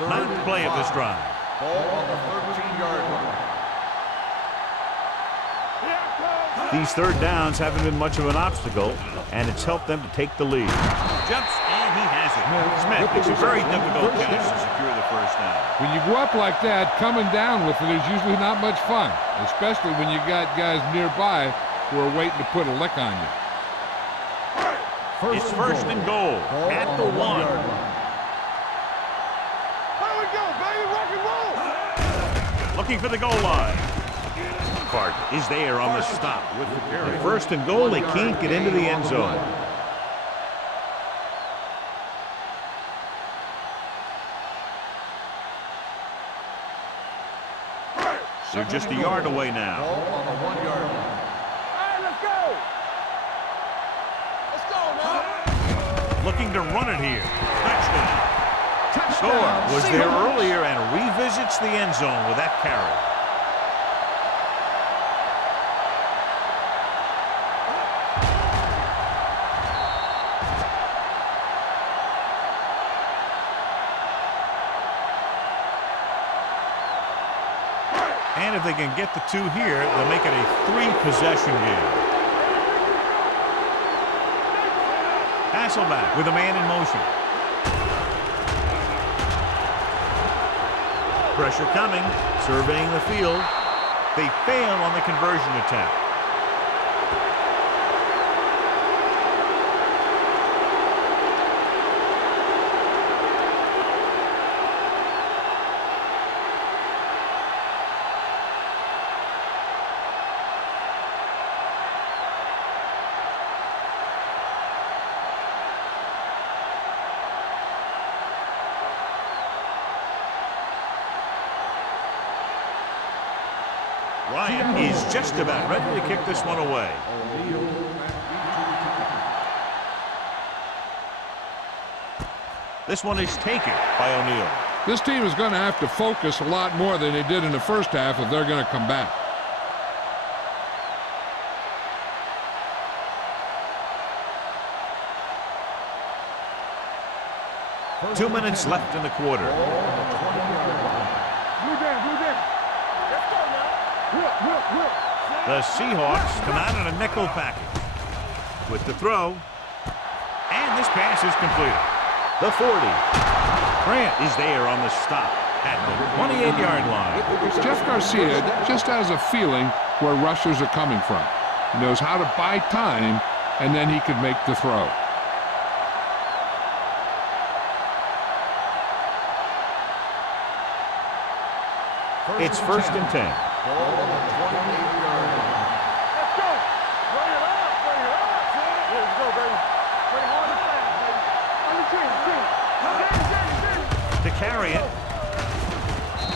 Ninth play of this drive. Ball on the 13-yard line. These third downs haven't been much of an obstacle, and it's helped them to take the lead. Jumps, and he has it. Smith makes a very difficult catch to secure the first down. When you go up like that, coming down with it is usually not much fun, especially when you got guys nearby who are waiting to put a lick on you. It's first and goal at the 1. There we go, baby. Rock and roll. Looking for the goal line. Card is there on the stop with the carry. First and goal, they can't get into the end zone. They're just a yard away now. Ball on the 1-yard line. All right, let's go. Let's go now. Looking to run it here. Touchdown. Score was there earlier and revisits the end zone with that carry. And if they can get the 2 here, they'll make it a 3-possession game. Hasselback with a man in motion. Pressure coming, surveying the field. They fail on the conversion attempt. Ryan is just about ready to kick this one away. This one is taken by O'Neal. This team is going to have to focus a lot more than they did in the first half if they're going to come back. Two minutes left in the quarter. Blue down, blue down. Let's go now. Whip. The Seahawks come out in a nickel package with the throw, and this pass is completed. The 40. Grant is there on the stop at the 28-yard line. Jeff Garcia just has a feeling where rushers are coming from. He knows how to buy time, and then he can make the throw. It's first and 10. Ball on the 28-yard line. Let's go. Bring it up. Here we go, baby. Bring hard and fast, baby. On the chin. To carry it.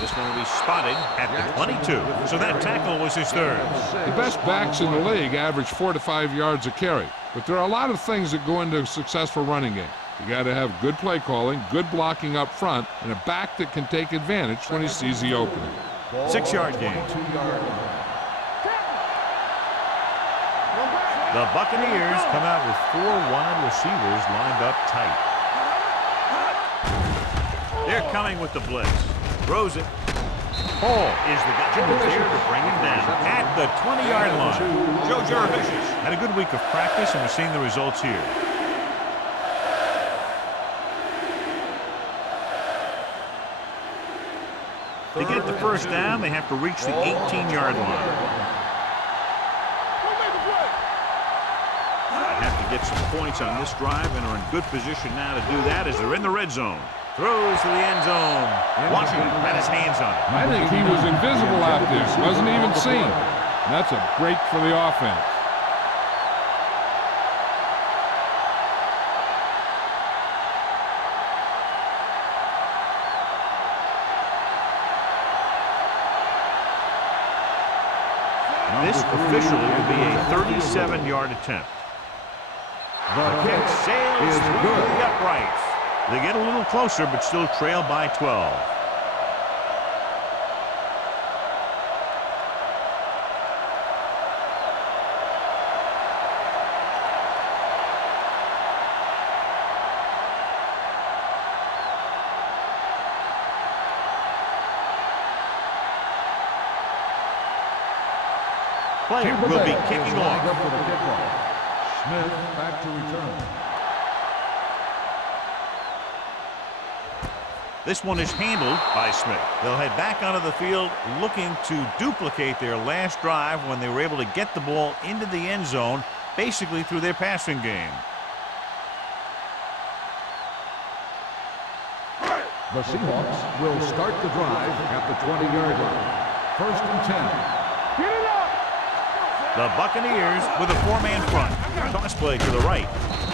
This one will be spotted at the 22. So that tackle was his third. The best backs in the league average 4 to 5 yards a carry. But there are a lot of things that go into a successful running game. You got to have good play calling, good blocking up front, and a back that can take advantage when he sees the opening. 6-yard gain. 2-yard line. The Buccaneers come out with 4 wide receivers lined up tight. They're coming with the blitz. Throws it. Hall is the guy who's there to bring him down at the 20-yard line. Joe Juravicius had a good week of practice, and we're seeing the results here. To get the first down, they have to reach the 18-yard line. They have to get some points on this drive and are in good position now to do that as they're in the red zone. Throws to the end zone. Washington had his hands on it. I think he was invisible out there. Wasn't even seen. And that's a break for the offense. This officially will be a 37-yard attempt. The kick sails is through good. the uprights. They get a little closer, but still trail by 12. Player will be kicking off. Up for the kickoff. Smith back to return. This one is handled by Smith. They'll head back onto the field looking to duplicate their last drive when they were able to get the ball into the end zone, basically through their passing game. The Seahawks will start the drive at the 20-yard line. 1st and 10. Get it up! The Buccaneers with a four-man front. Toss play to the right.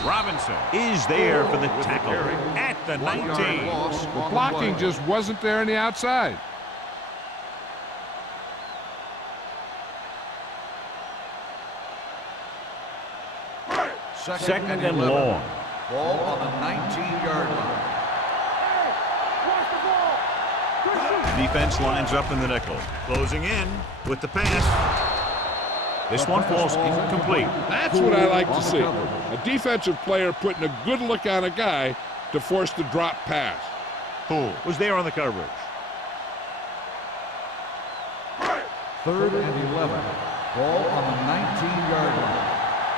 Robinson is there for the tackle at the 19. The blocking just wasn't there on the outside. Second and long. Ball on the 19-yard line. Defense lines up in the nickel. Closing in with the pass. This one falls incomplete. That's what I like to see. A defensive player putting a good look on a guy to force the drop pass. Poole was there on the coverage. 3rd and 11. Ball on the 19-yard line.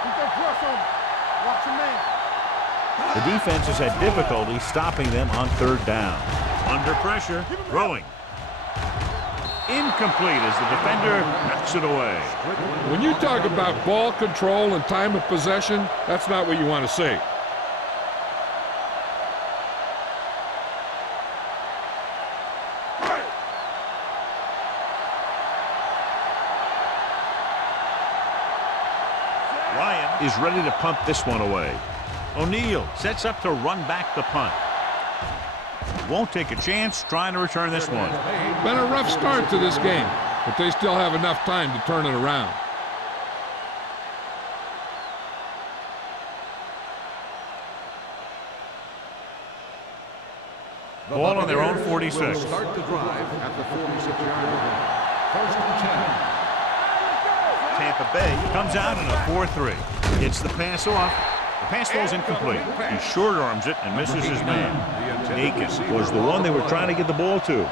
Keep that press on him. Watch your man. The defense has had difficulty stopping them on 3rd down. Under pressure, throwing. Incomplete as the defender knocks it away. When you talk about ball control and time of possession, that's not what you want to see. Ryan is ready to punt this one away. O'Neal sets up to run back the punt. Won't take a chance trying to return this one. Been a rough start to this game, but they still have enough time to turn it around. Ball on their own 46. Start the drive at the 46-yard line. 1st and 10. Tampa Bay comes out in a 4-3. Gets the pass off. The pass falls incomplete. He short arms it and misses his man. Aiken was the one they were trying to get the ball to.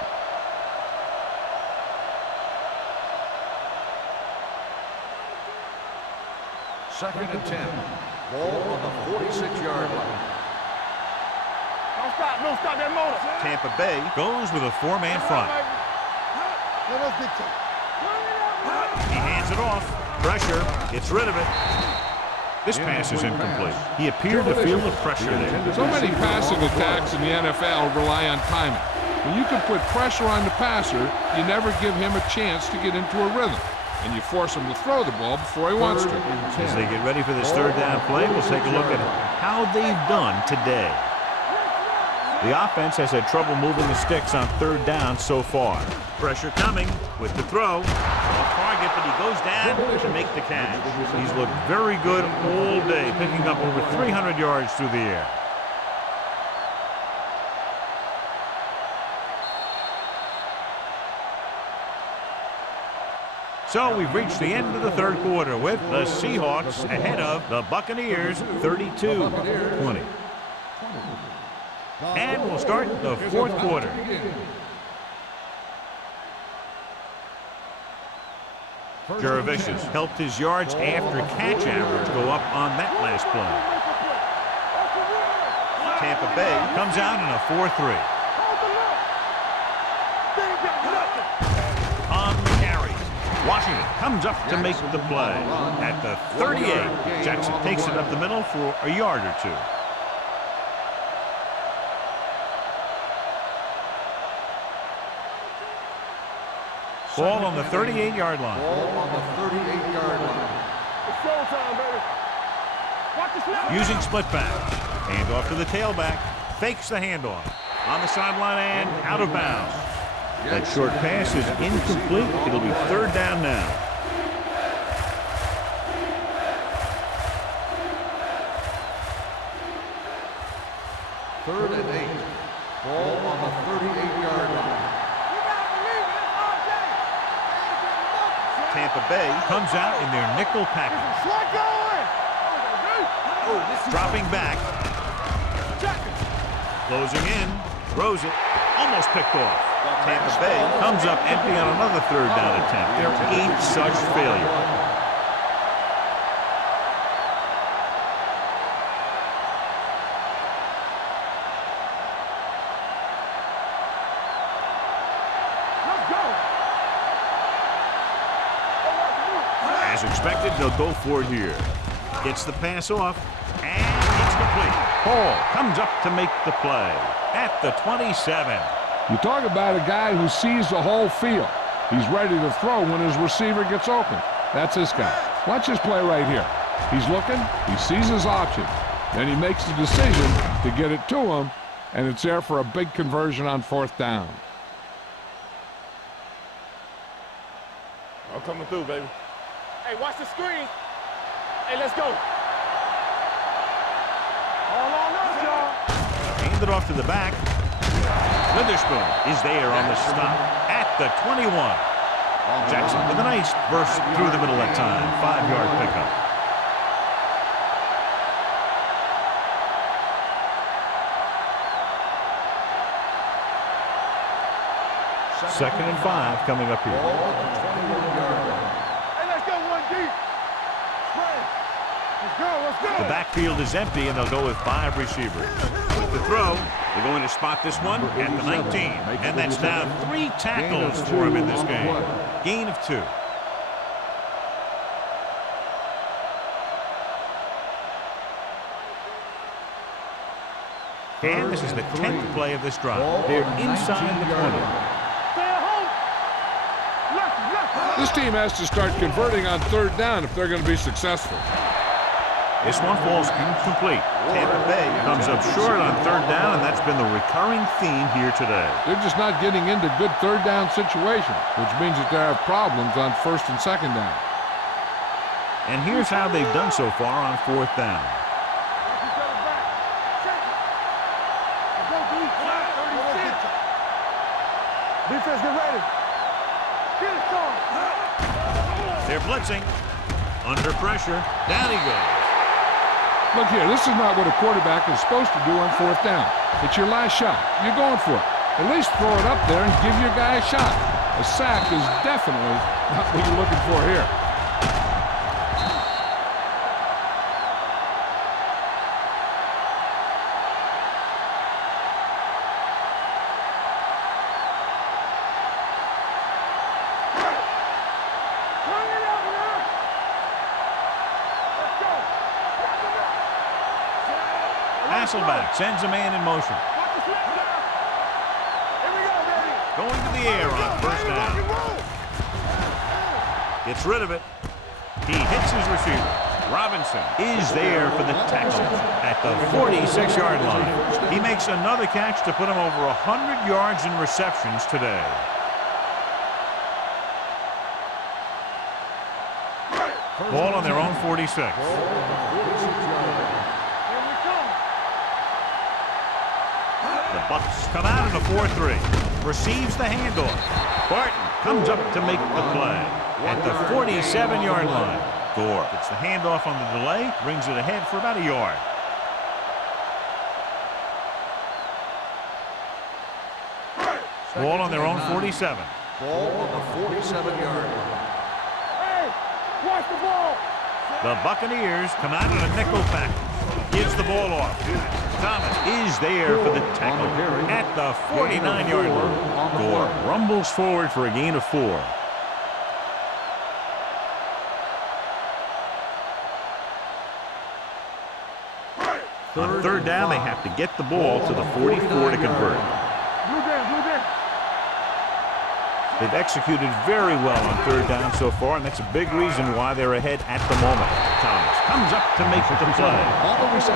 Second and 10. Ball on the 46-yard line. Don't stop. Don't stop that motor. Tampa Bay goes with a four-man front. Let us dictate. He hands it off. Pressure. Gets rid of it. This pass is incomplete. He appeared to feel the pressure there. So many passing attacks in the NFL rely on timing. When you can put pressure on the passer, you never give him a chance to get into a rhythm, and you force him to throw the ball before he wants to. As they get ready for this 3rd down play, we'll take a look at how they've done today. The offense has had trouble moving the sticks on 3rd down so far. Pressure coming with the throw. Off target, but he goes down to make the catch. He's looked very good all day, picking up over 300 yards through the air. So we've reached the end of the 3rd quarter with the Seahawks ahead of the Buccaneers 32-20. And we'll start the 4th quarter. Jurevicius helped his yards after catch average go up on that last play. Tampa Bay comes out in a 4-3. On the carry, Washington comes up to make the play. At the 38, Jackson takes it up the middle for a yard or two. Ball on the 38-yard line. Ball on the 38-yard line. It's showtime, baby. Watch the snap. Using split back. Hand off to the tailback. Fakes the handoff. On the sideline and out of bounds. That short pass is incomplete. It'll be 3rd down now. 3rd and 8. Ball on the 38-yard line. Tampa Bay comes out in their nickel package. Dropping back. Closing in. Throws it. Almost picked off. Tampa Bay comes up empty on another 3rd down attempt. Their 8th such failure. As expected, they'll go for it here. Gets the pass off, and it's complete. Hall comes up to make the play at the 27. You talk about a guy who sees the whole field. He's ready to throw when his receiver gets open. That's this guy. Watch this play right here. He's looking, he sees his option. Then he makes the decision to get it to him, and it's there for a big conversion on 4th down. I'm coming through, baby. Hey, watch the screen. Hey, let's go. All on us, y'all. Hand it off to the back. Witherspoon is there on the stop at the 21. Jackson with a nice burst through the middle that time. 5-yard pickup. Second and 5 coming up here. Hey, let's go 1 deep. Let's go, let's go. The backfield is empty, and they'll go with 5 receivers. With the throw, they're going to spot this one at the 19. And that's now 3 tackles for him in this game. Gain of 2. And this is the 10th play of this drive. They're inside the 20. This team has to start converting on 3rd down if they're going to be successful. This one falls incomplete. Tampa Bay comes up short on 3rd down, and that's been the recurring theme here today. They're just not getting into good 3rd down situations, which means that they have problems on 1st and 2nd down. And here's how they've done so far on 4th down. Defense, get ready. Get it going. They're blitzing. Under pressure. Down he goes. Look here, this is not what a quarterback is supposed to do on 4th down. It's your last shot. You're going for it. At least throw it up there and give your guy a shot. A sack is definitely not what you're looking for here. Hasselback sends a man in motion. Going to the air on 1st down. Gets rid of it. He hits his receiver. Robinson is there for the tackle at the 46-yard line. He makes another catch to put him over 100 yards in receptions today. Ball on their own 46. The Bucs come out in a 4-3. Receives the handoff. Barton comes up to make the play at the 47-yard line. Gore gets the handoff on the delay, brings it ahead for about a yard. Ball on their own 47. Ball on the 47-yard line. Hey, watch the ball. The Buccaneers come out in a nickel package. Gives the ball off. Thomas is there for the tackle at the 49-yard line. Gore rumbles forward for a gain of 4. On 3rd down, they have to get the ball to the 44 to convert. They've executed very well on 3rd down so far, and that's a big reason why they're ahead at the moment. Thomas comes up to make the play.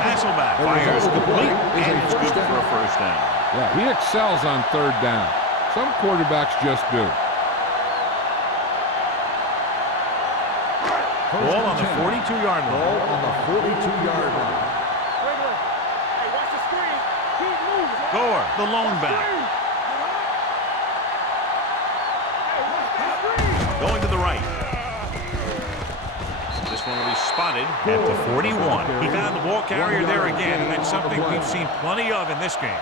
Hasselback fires complete, and it's good for a 1st down. Yeah, he excels on 3rd down. Some quarterbacks just do. Ball on the 42-yard line. Ball on the 42-yard line. Hey, watch the screen. Gore, the lone back. Going to the right. This one will be spotted at the 41. He found the ball carrier there again, and that's something we've seen plenty of in this game.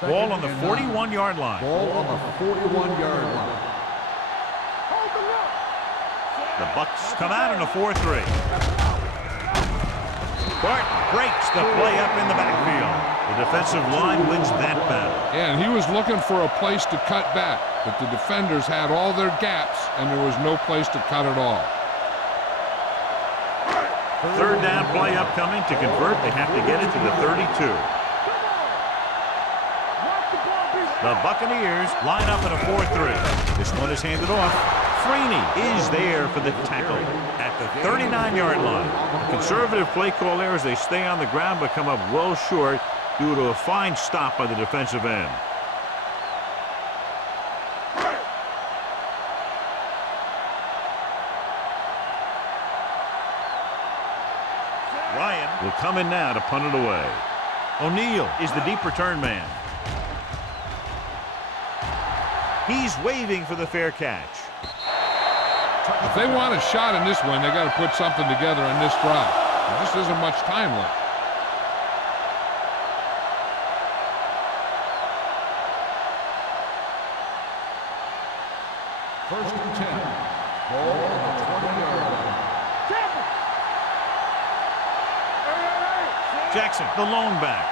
Ball on the 41-yard line. Ball on the 41-yard line. The Bucks come out in a 4-3. Barton breaks the play up in the backfield. The defensive line wins that battle. Yeah, and he was looking for a place to cut back, but the defenders had all their gaps, and there was no place to cut at all. Third down play upcoming. To convert, they have to get it to the 32. The Buccaneers line up in a 4-3. This one is handed off. Freeney is there for the tackle at the 39-yard line. A conservative play call there as they stay on the ground but come up well short due to a fine stop by the defensive end. Ryan will come in now to punt it away. O'Neal is the deep return man. He's waving for the fair catch. If they want a shot in this one, they got to put something together on this drive. There just isn't much time left. First and 10. Ball on the 20-yard line. Jackson, the lone back.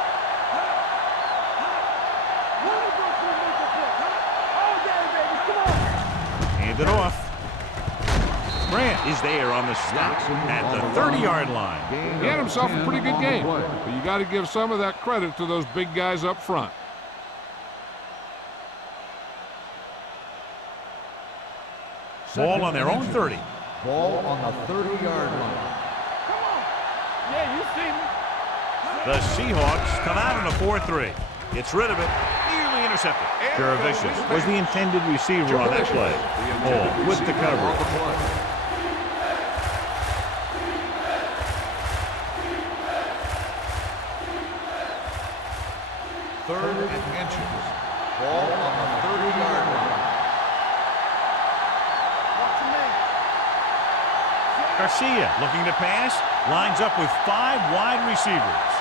Handed off. Grant is there on the stop at the 30-yard line. He had himself a pretty good game, but you got to give some of that credit to those big guys up front. Ball on their own 30. Ball on the 30-yard line. Yeah, you see me. The Seahawks come out in a 4-3. Gets rid of it. Nearly intercepted. Jaravicius was the intended receiver on that play. Ball with the coverage. Third and inches. Ball on the 30-yard line. Garcia looking to pass. Lines up with 5 wide receivers.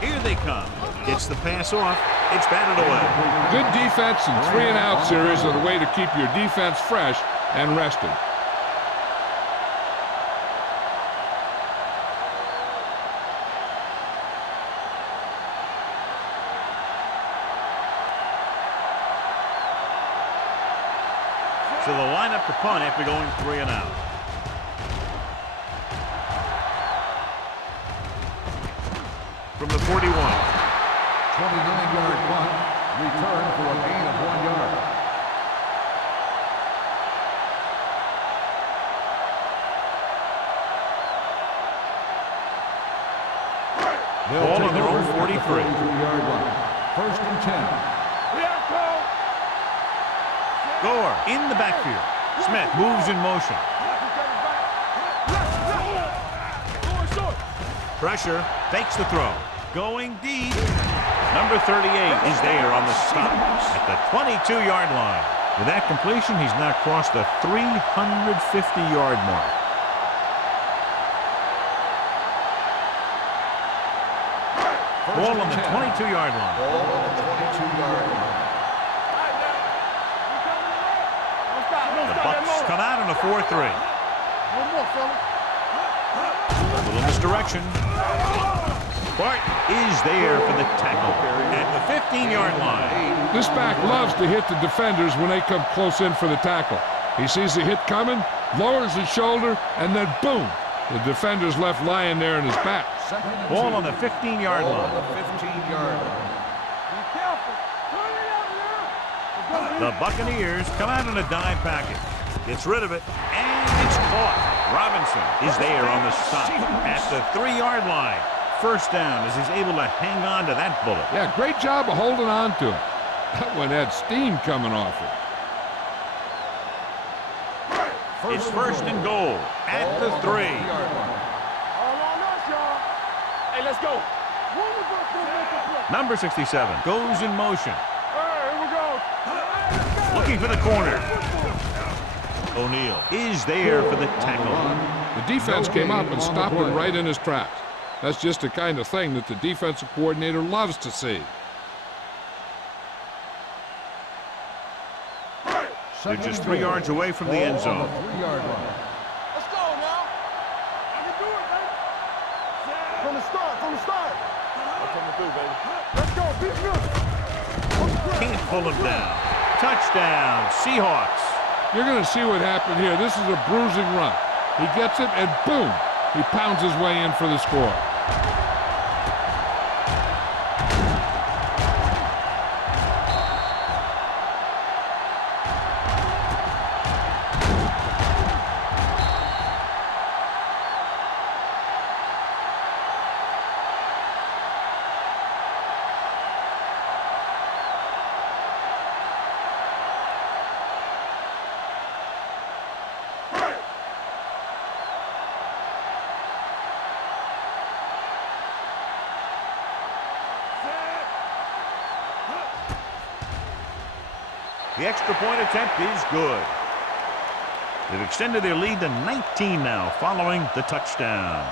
Here they come. Gets the pass off. It's batted away. Good defense and 3-and-out series are the way to keep your defense fresh and rested. So they'll line up to punt after going 3-and-out. From the 41. 29-yard punt. Return for a gain of 1 yard. Ball on their own 43. 42-yard line. First and 10. Gore in the backfield. Smith moves in motion. Pressure, fakes the throw. Going deep. Number 38 is there on the stop at the 22-yard line. With that completion, he's now crossed the 350-yard mark. Ball on the 22-yard line. Ball on the 22-yard line. The Bucks come out in a 4-3. One more, fella. A little misdirection. Bart is there for the tackle at the 15-yard line. This back loves to hit the defenders when they come close in for the tackle. He sees the hit coming, lowers his shoulder, and then boom, the defender's left lying there in his back. Ball on the 15-yard Ball line. on the 15-yard line. Be careful. Turn it out now. The Buccaneers come out in a dime package. Gets rid of it, and it's caught. Robinson is there on the stop at the 3-yard line. First down as he's able to hang on to that bullet. Yeah, great job of holding on to it. That one had steam coming off it. It's first and goal at the 3. All on us, y'all. Hey, let's go. One of us will make a play. Number 67 goes in motion. Hey, here we go. Looking for the corner. O'Neal is there for the tackle. The defense came up and stopped him right in his tracks. That's just the kind of thing that the defensive coordinator loves to see. They're just 3 yards away from the end zone. 3-yard line. Let's go now. I can do it, baby. From the start, from the start. I'm coming through, baby. Let's go, beat good. Can't pull him down. Touchdown, Seahawks. You're going to see what happened here. This is a bruising run. He gets it, and boom, he pounds his way in for the score. The extra point attempt is good. They've extended their lead to 19 now following the touchdown.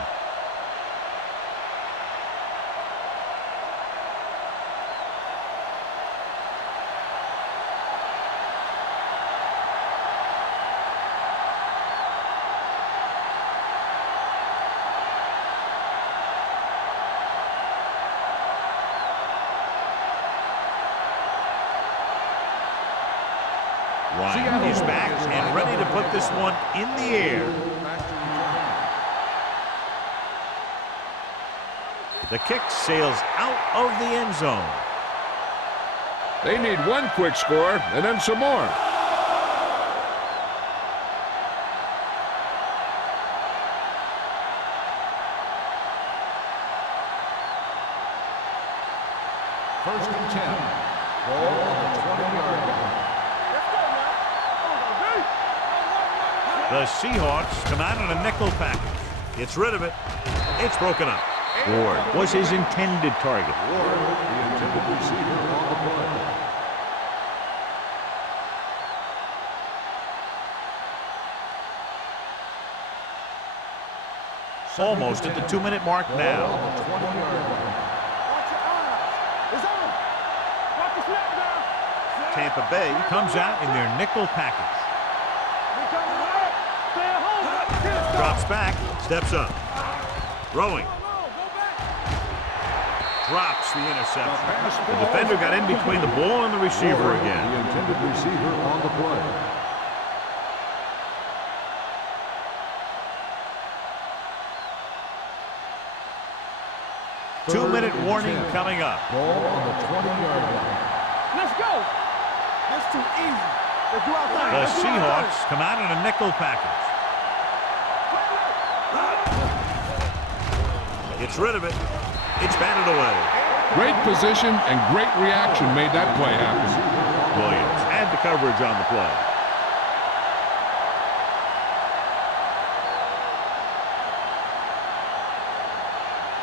Ryan is back and ready to put this one in the air. The kick sails out of the end zone. They need one quick score and then some more. First and 10. Ball on the 20-yard line. The Seahawks come out in a nickel package. Gets rid of it. It's broken up. Ward was his intended target. Ward, the intended receiver on the play. Almost at the 2-minute mark now. On the 20-yard line. Watch your eyes. It's on. Watch the snap down. Tampa Bay comes out in their nickel package. We coming right. Stay at home. Drops back, steps up. Throwing. Drops the interception. The defender got in between the ball and the receiver Ward, again. the intended receiver on the play. Two-minute warning coming up. Ball on the 20-yard line. Let's go. That's too easy. Let's do our thing. The Let's do our Seahawks thing. come out in a nickel package. Gets rid of it. It's batted away. Great position and great reaction made that play happen. Williams had the coverage on the play.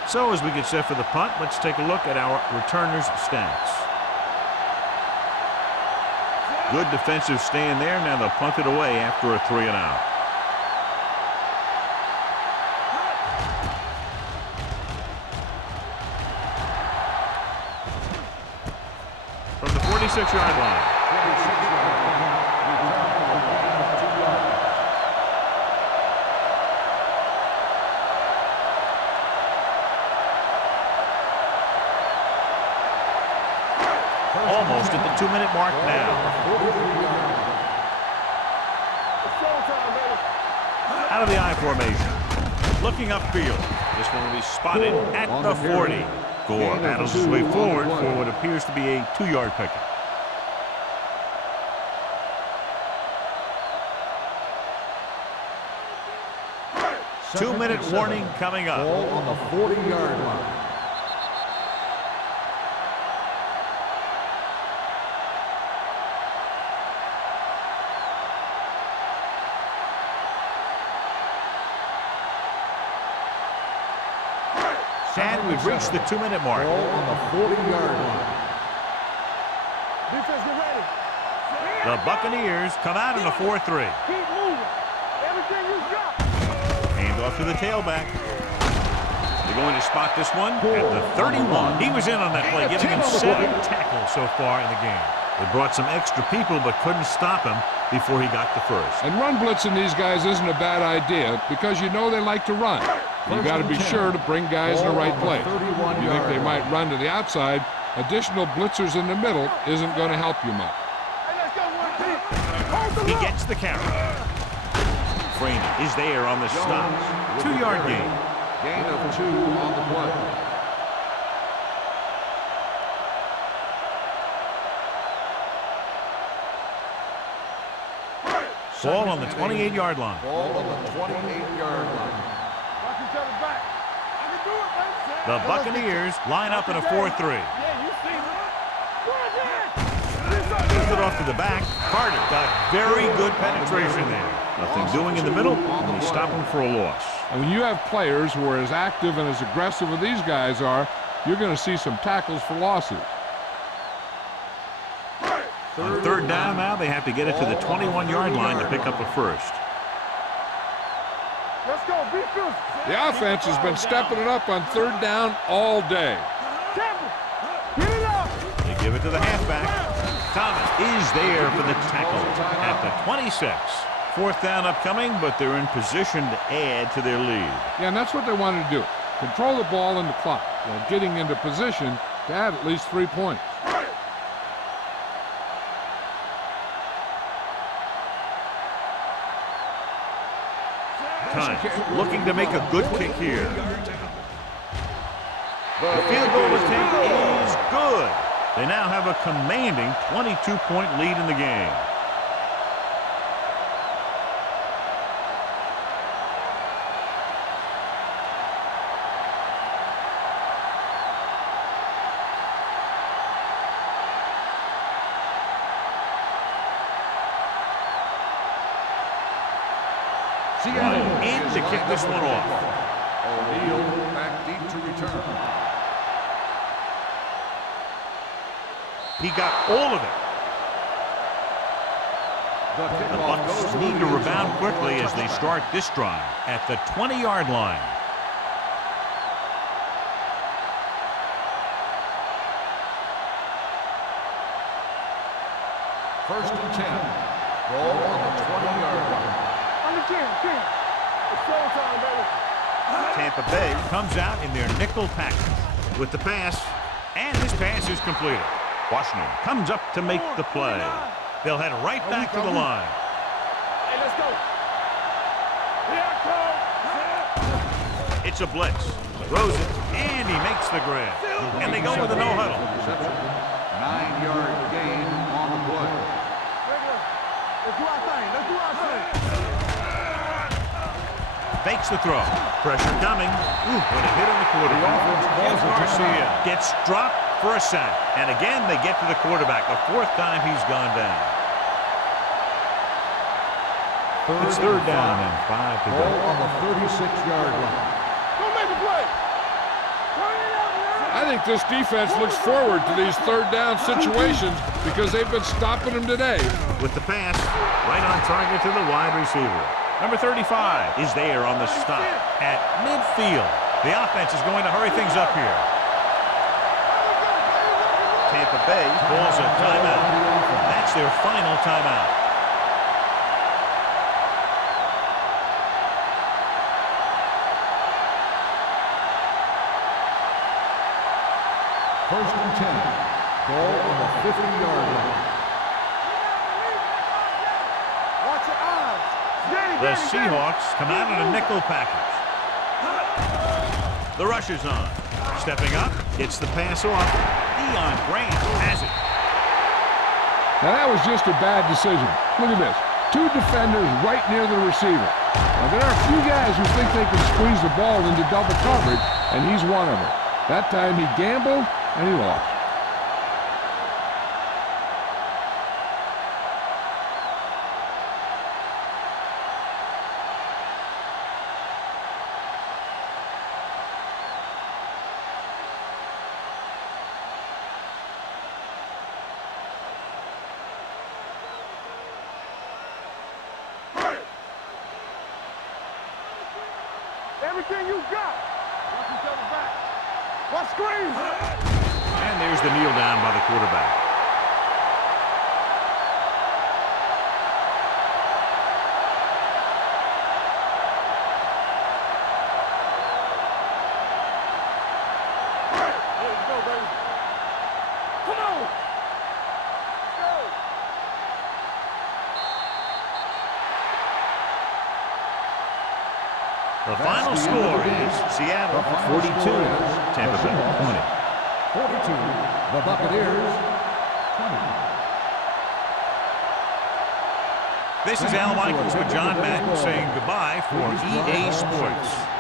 So as we get set for the punt, let's take a look at our returners' stats. Good defensive stand there. Now they'll punt it away after a 3-and-out. From the 46-yard line. Almost at the 2-minute mark now. Out of the I formation. Looking upfield. This one will be spotted at the 40. Gore battles his way forward for what appears to be a 2-yard pickup. Two-minute warning coming up. Ball on the 40-yard line. we've reached the 2-minute mark. Ball on the 40-yard line. Defense, get ready. The Buccaneers come out in a 4-3. Keep moving. Everything you got. Hand off to the tailback. They're going to spot this one at the 31. He was in on that play, giving him 7 tackles so far in the game. They brought some extra people but couldn't stop him before he got the first. And run blitzing these guys isn't a bad idea because you know they like to run. You got to be sure to bring guys in the right place. If you think they might run to the outside, additional blitzers in the middle isn't going to help you much. Hey, let's go, one team. Hold the He line. gets the carry. Freeman is there on the stop. 2-yard gain. Gain of 2 on the play. Ball on the 28-yard line. Ball on the 28-yard line. Watch each other back. I can do it, baby. The Buccaneers line up in a 4-3. Yeah, you see me. Go ahead. Gives it off to the back. Carter got very good penetration there. Nothing doing in the middle, and we stop him for a loss. And when you have players who are as active and as aggressive as these guys are, you're going to see some tackles for losses. On 3rd down now, they have to get it to the 21-yard line to pick up a first. Let's go. Be fierce. The offense has been stepping it up on 3rd down all day. Campbell, get it up. They give it to the halfback. Thomas is there for the tackle at the 26. 4th down upcoming, but they're in position to add to their lead. Yeah, and that's what they wanted to do. Control the ball and the clock while getting into position to add at least 3 points. Time looking to make a good kick here. The field goal attempt is good. They now have a commanding 22-point lead in the game. In to kick this one off. O'Neal back deep to return. He got all of it. The The Bucs need to rebound quickly as they start this drive at the 20-yard line. First and 10. Ball on the 20-yard line. On the king. It's showtime, baby. Tampa Bay comes out in their nickel package with the pass, and this pass is completed. Washington comes up to make the play. They'll head right back to the line. Hey, let's go. Here I come. It's a blitz. Throws it, and he makes the grab. And they go with a no-huddle. 9-yard gain on the play. Let's do our thing. Fakes the throw. Pressure coming. What a hit on the quarterback. Here's Garcia. Gets dropped for a sack. And again, they get to the quarterback. The 4th time he's gone down. It's 3rd down and 5 to go. Ball on the 36-yard line. Don't make the play. Turn it up, man. I think this defense looks forward to these 3rd down situations because they've been stopping them today. With the pass, right on target to the wide receiver. Number 35 is there on the stop at midfield. The offense is going to hurry things up here. Tampa Bay calls a timeout. That's their final timeout. First and 10. Ball on the 50-yard line. Watch your eyes. The Seahawks come out in a nickel package. The rush is on. Stepping up, gets the pass off. Deion Grant has it. Now that was just a bad decision. Look at this. 2 defenders right near the receiver. Now there are a few guys who think they can squeeze the ball into double coverage, and he's one of them. That time he gambled, and he lost. everything you got. Watch each other back. Watch screens. And there's the kneel down by the quarterback. Let's go, baby. Come on. Go. The final score is Seattle 42, Tampa Bay 20. 42, the Buccaneers 20. This is Al Michaels with John Madden saying goodbye for EA Sports.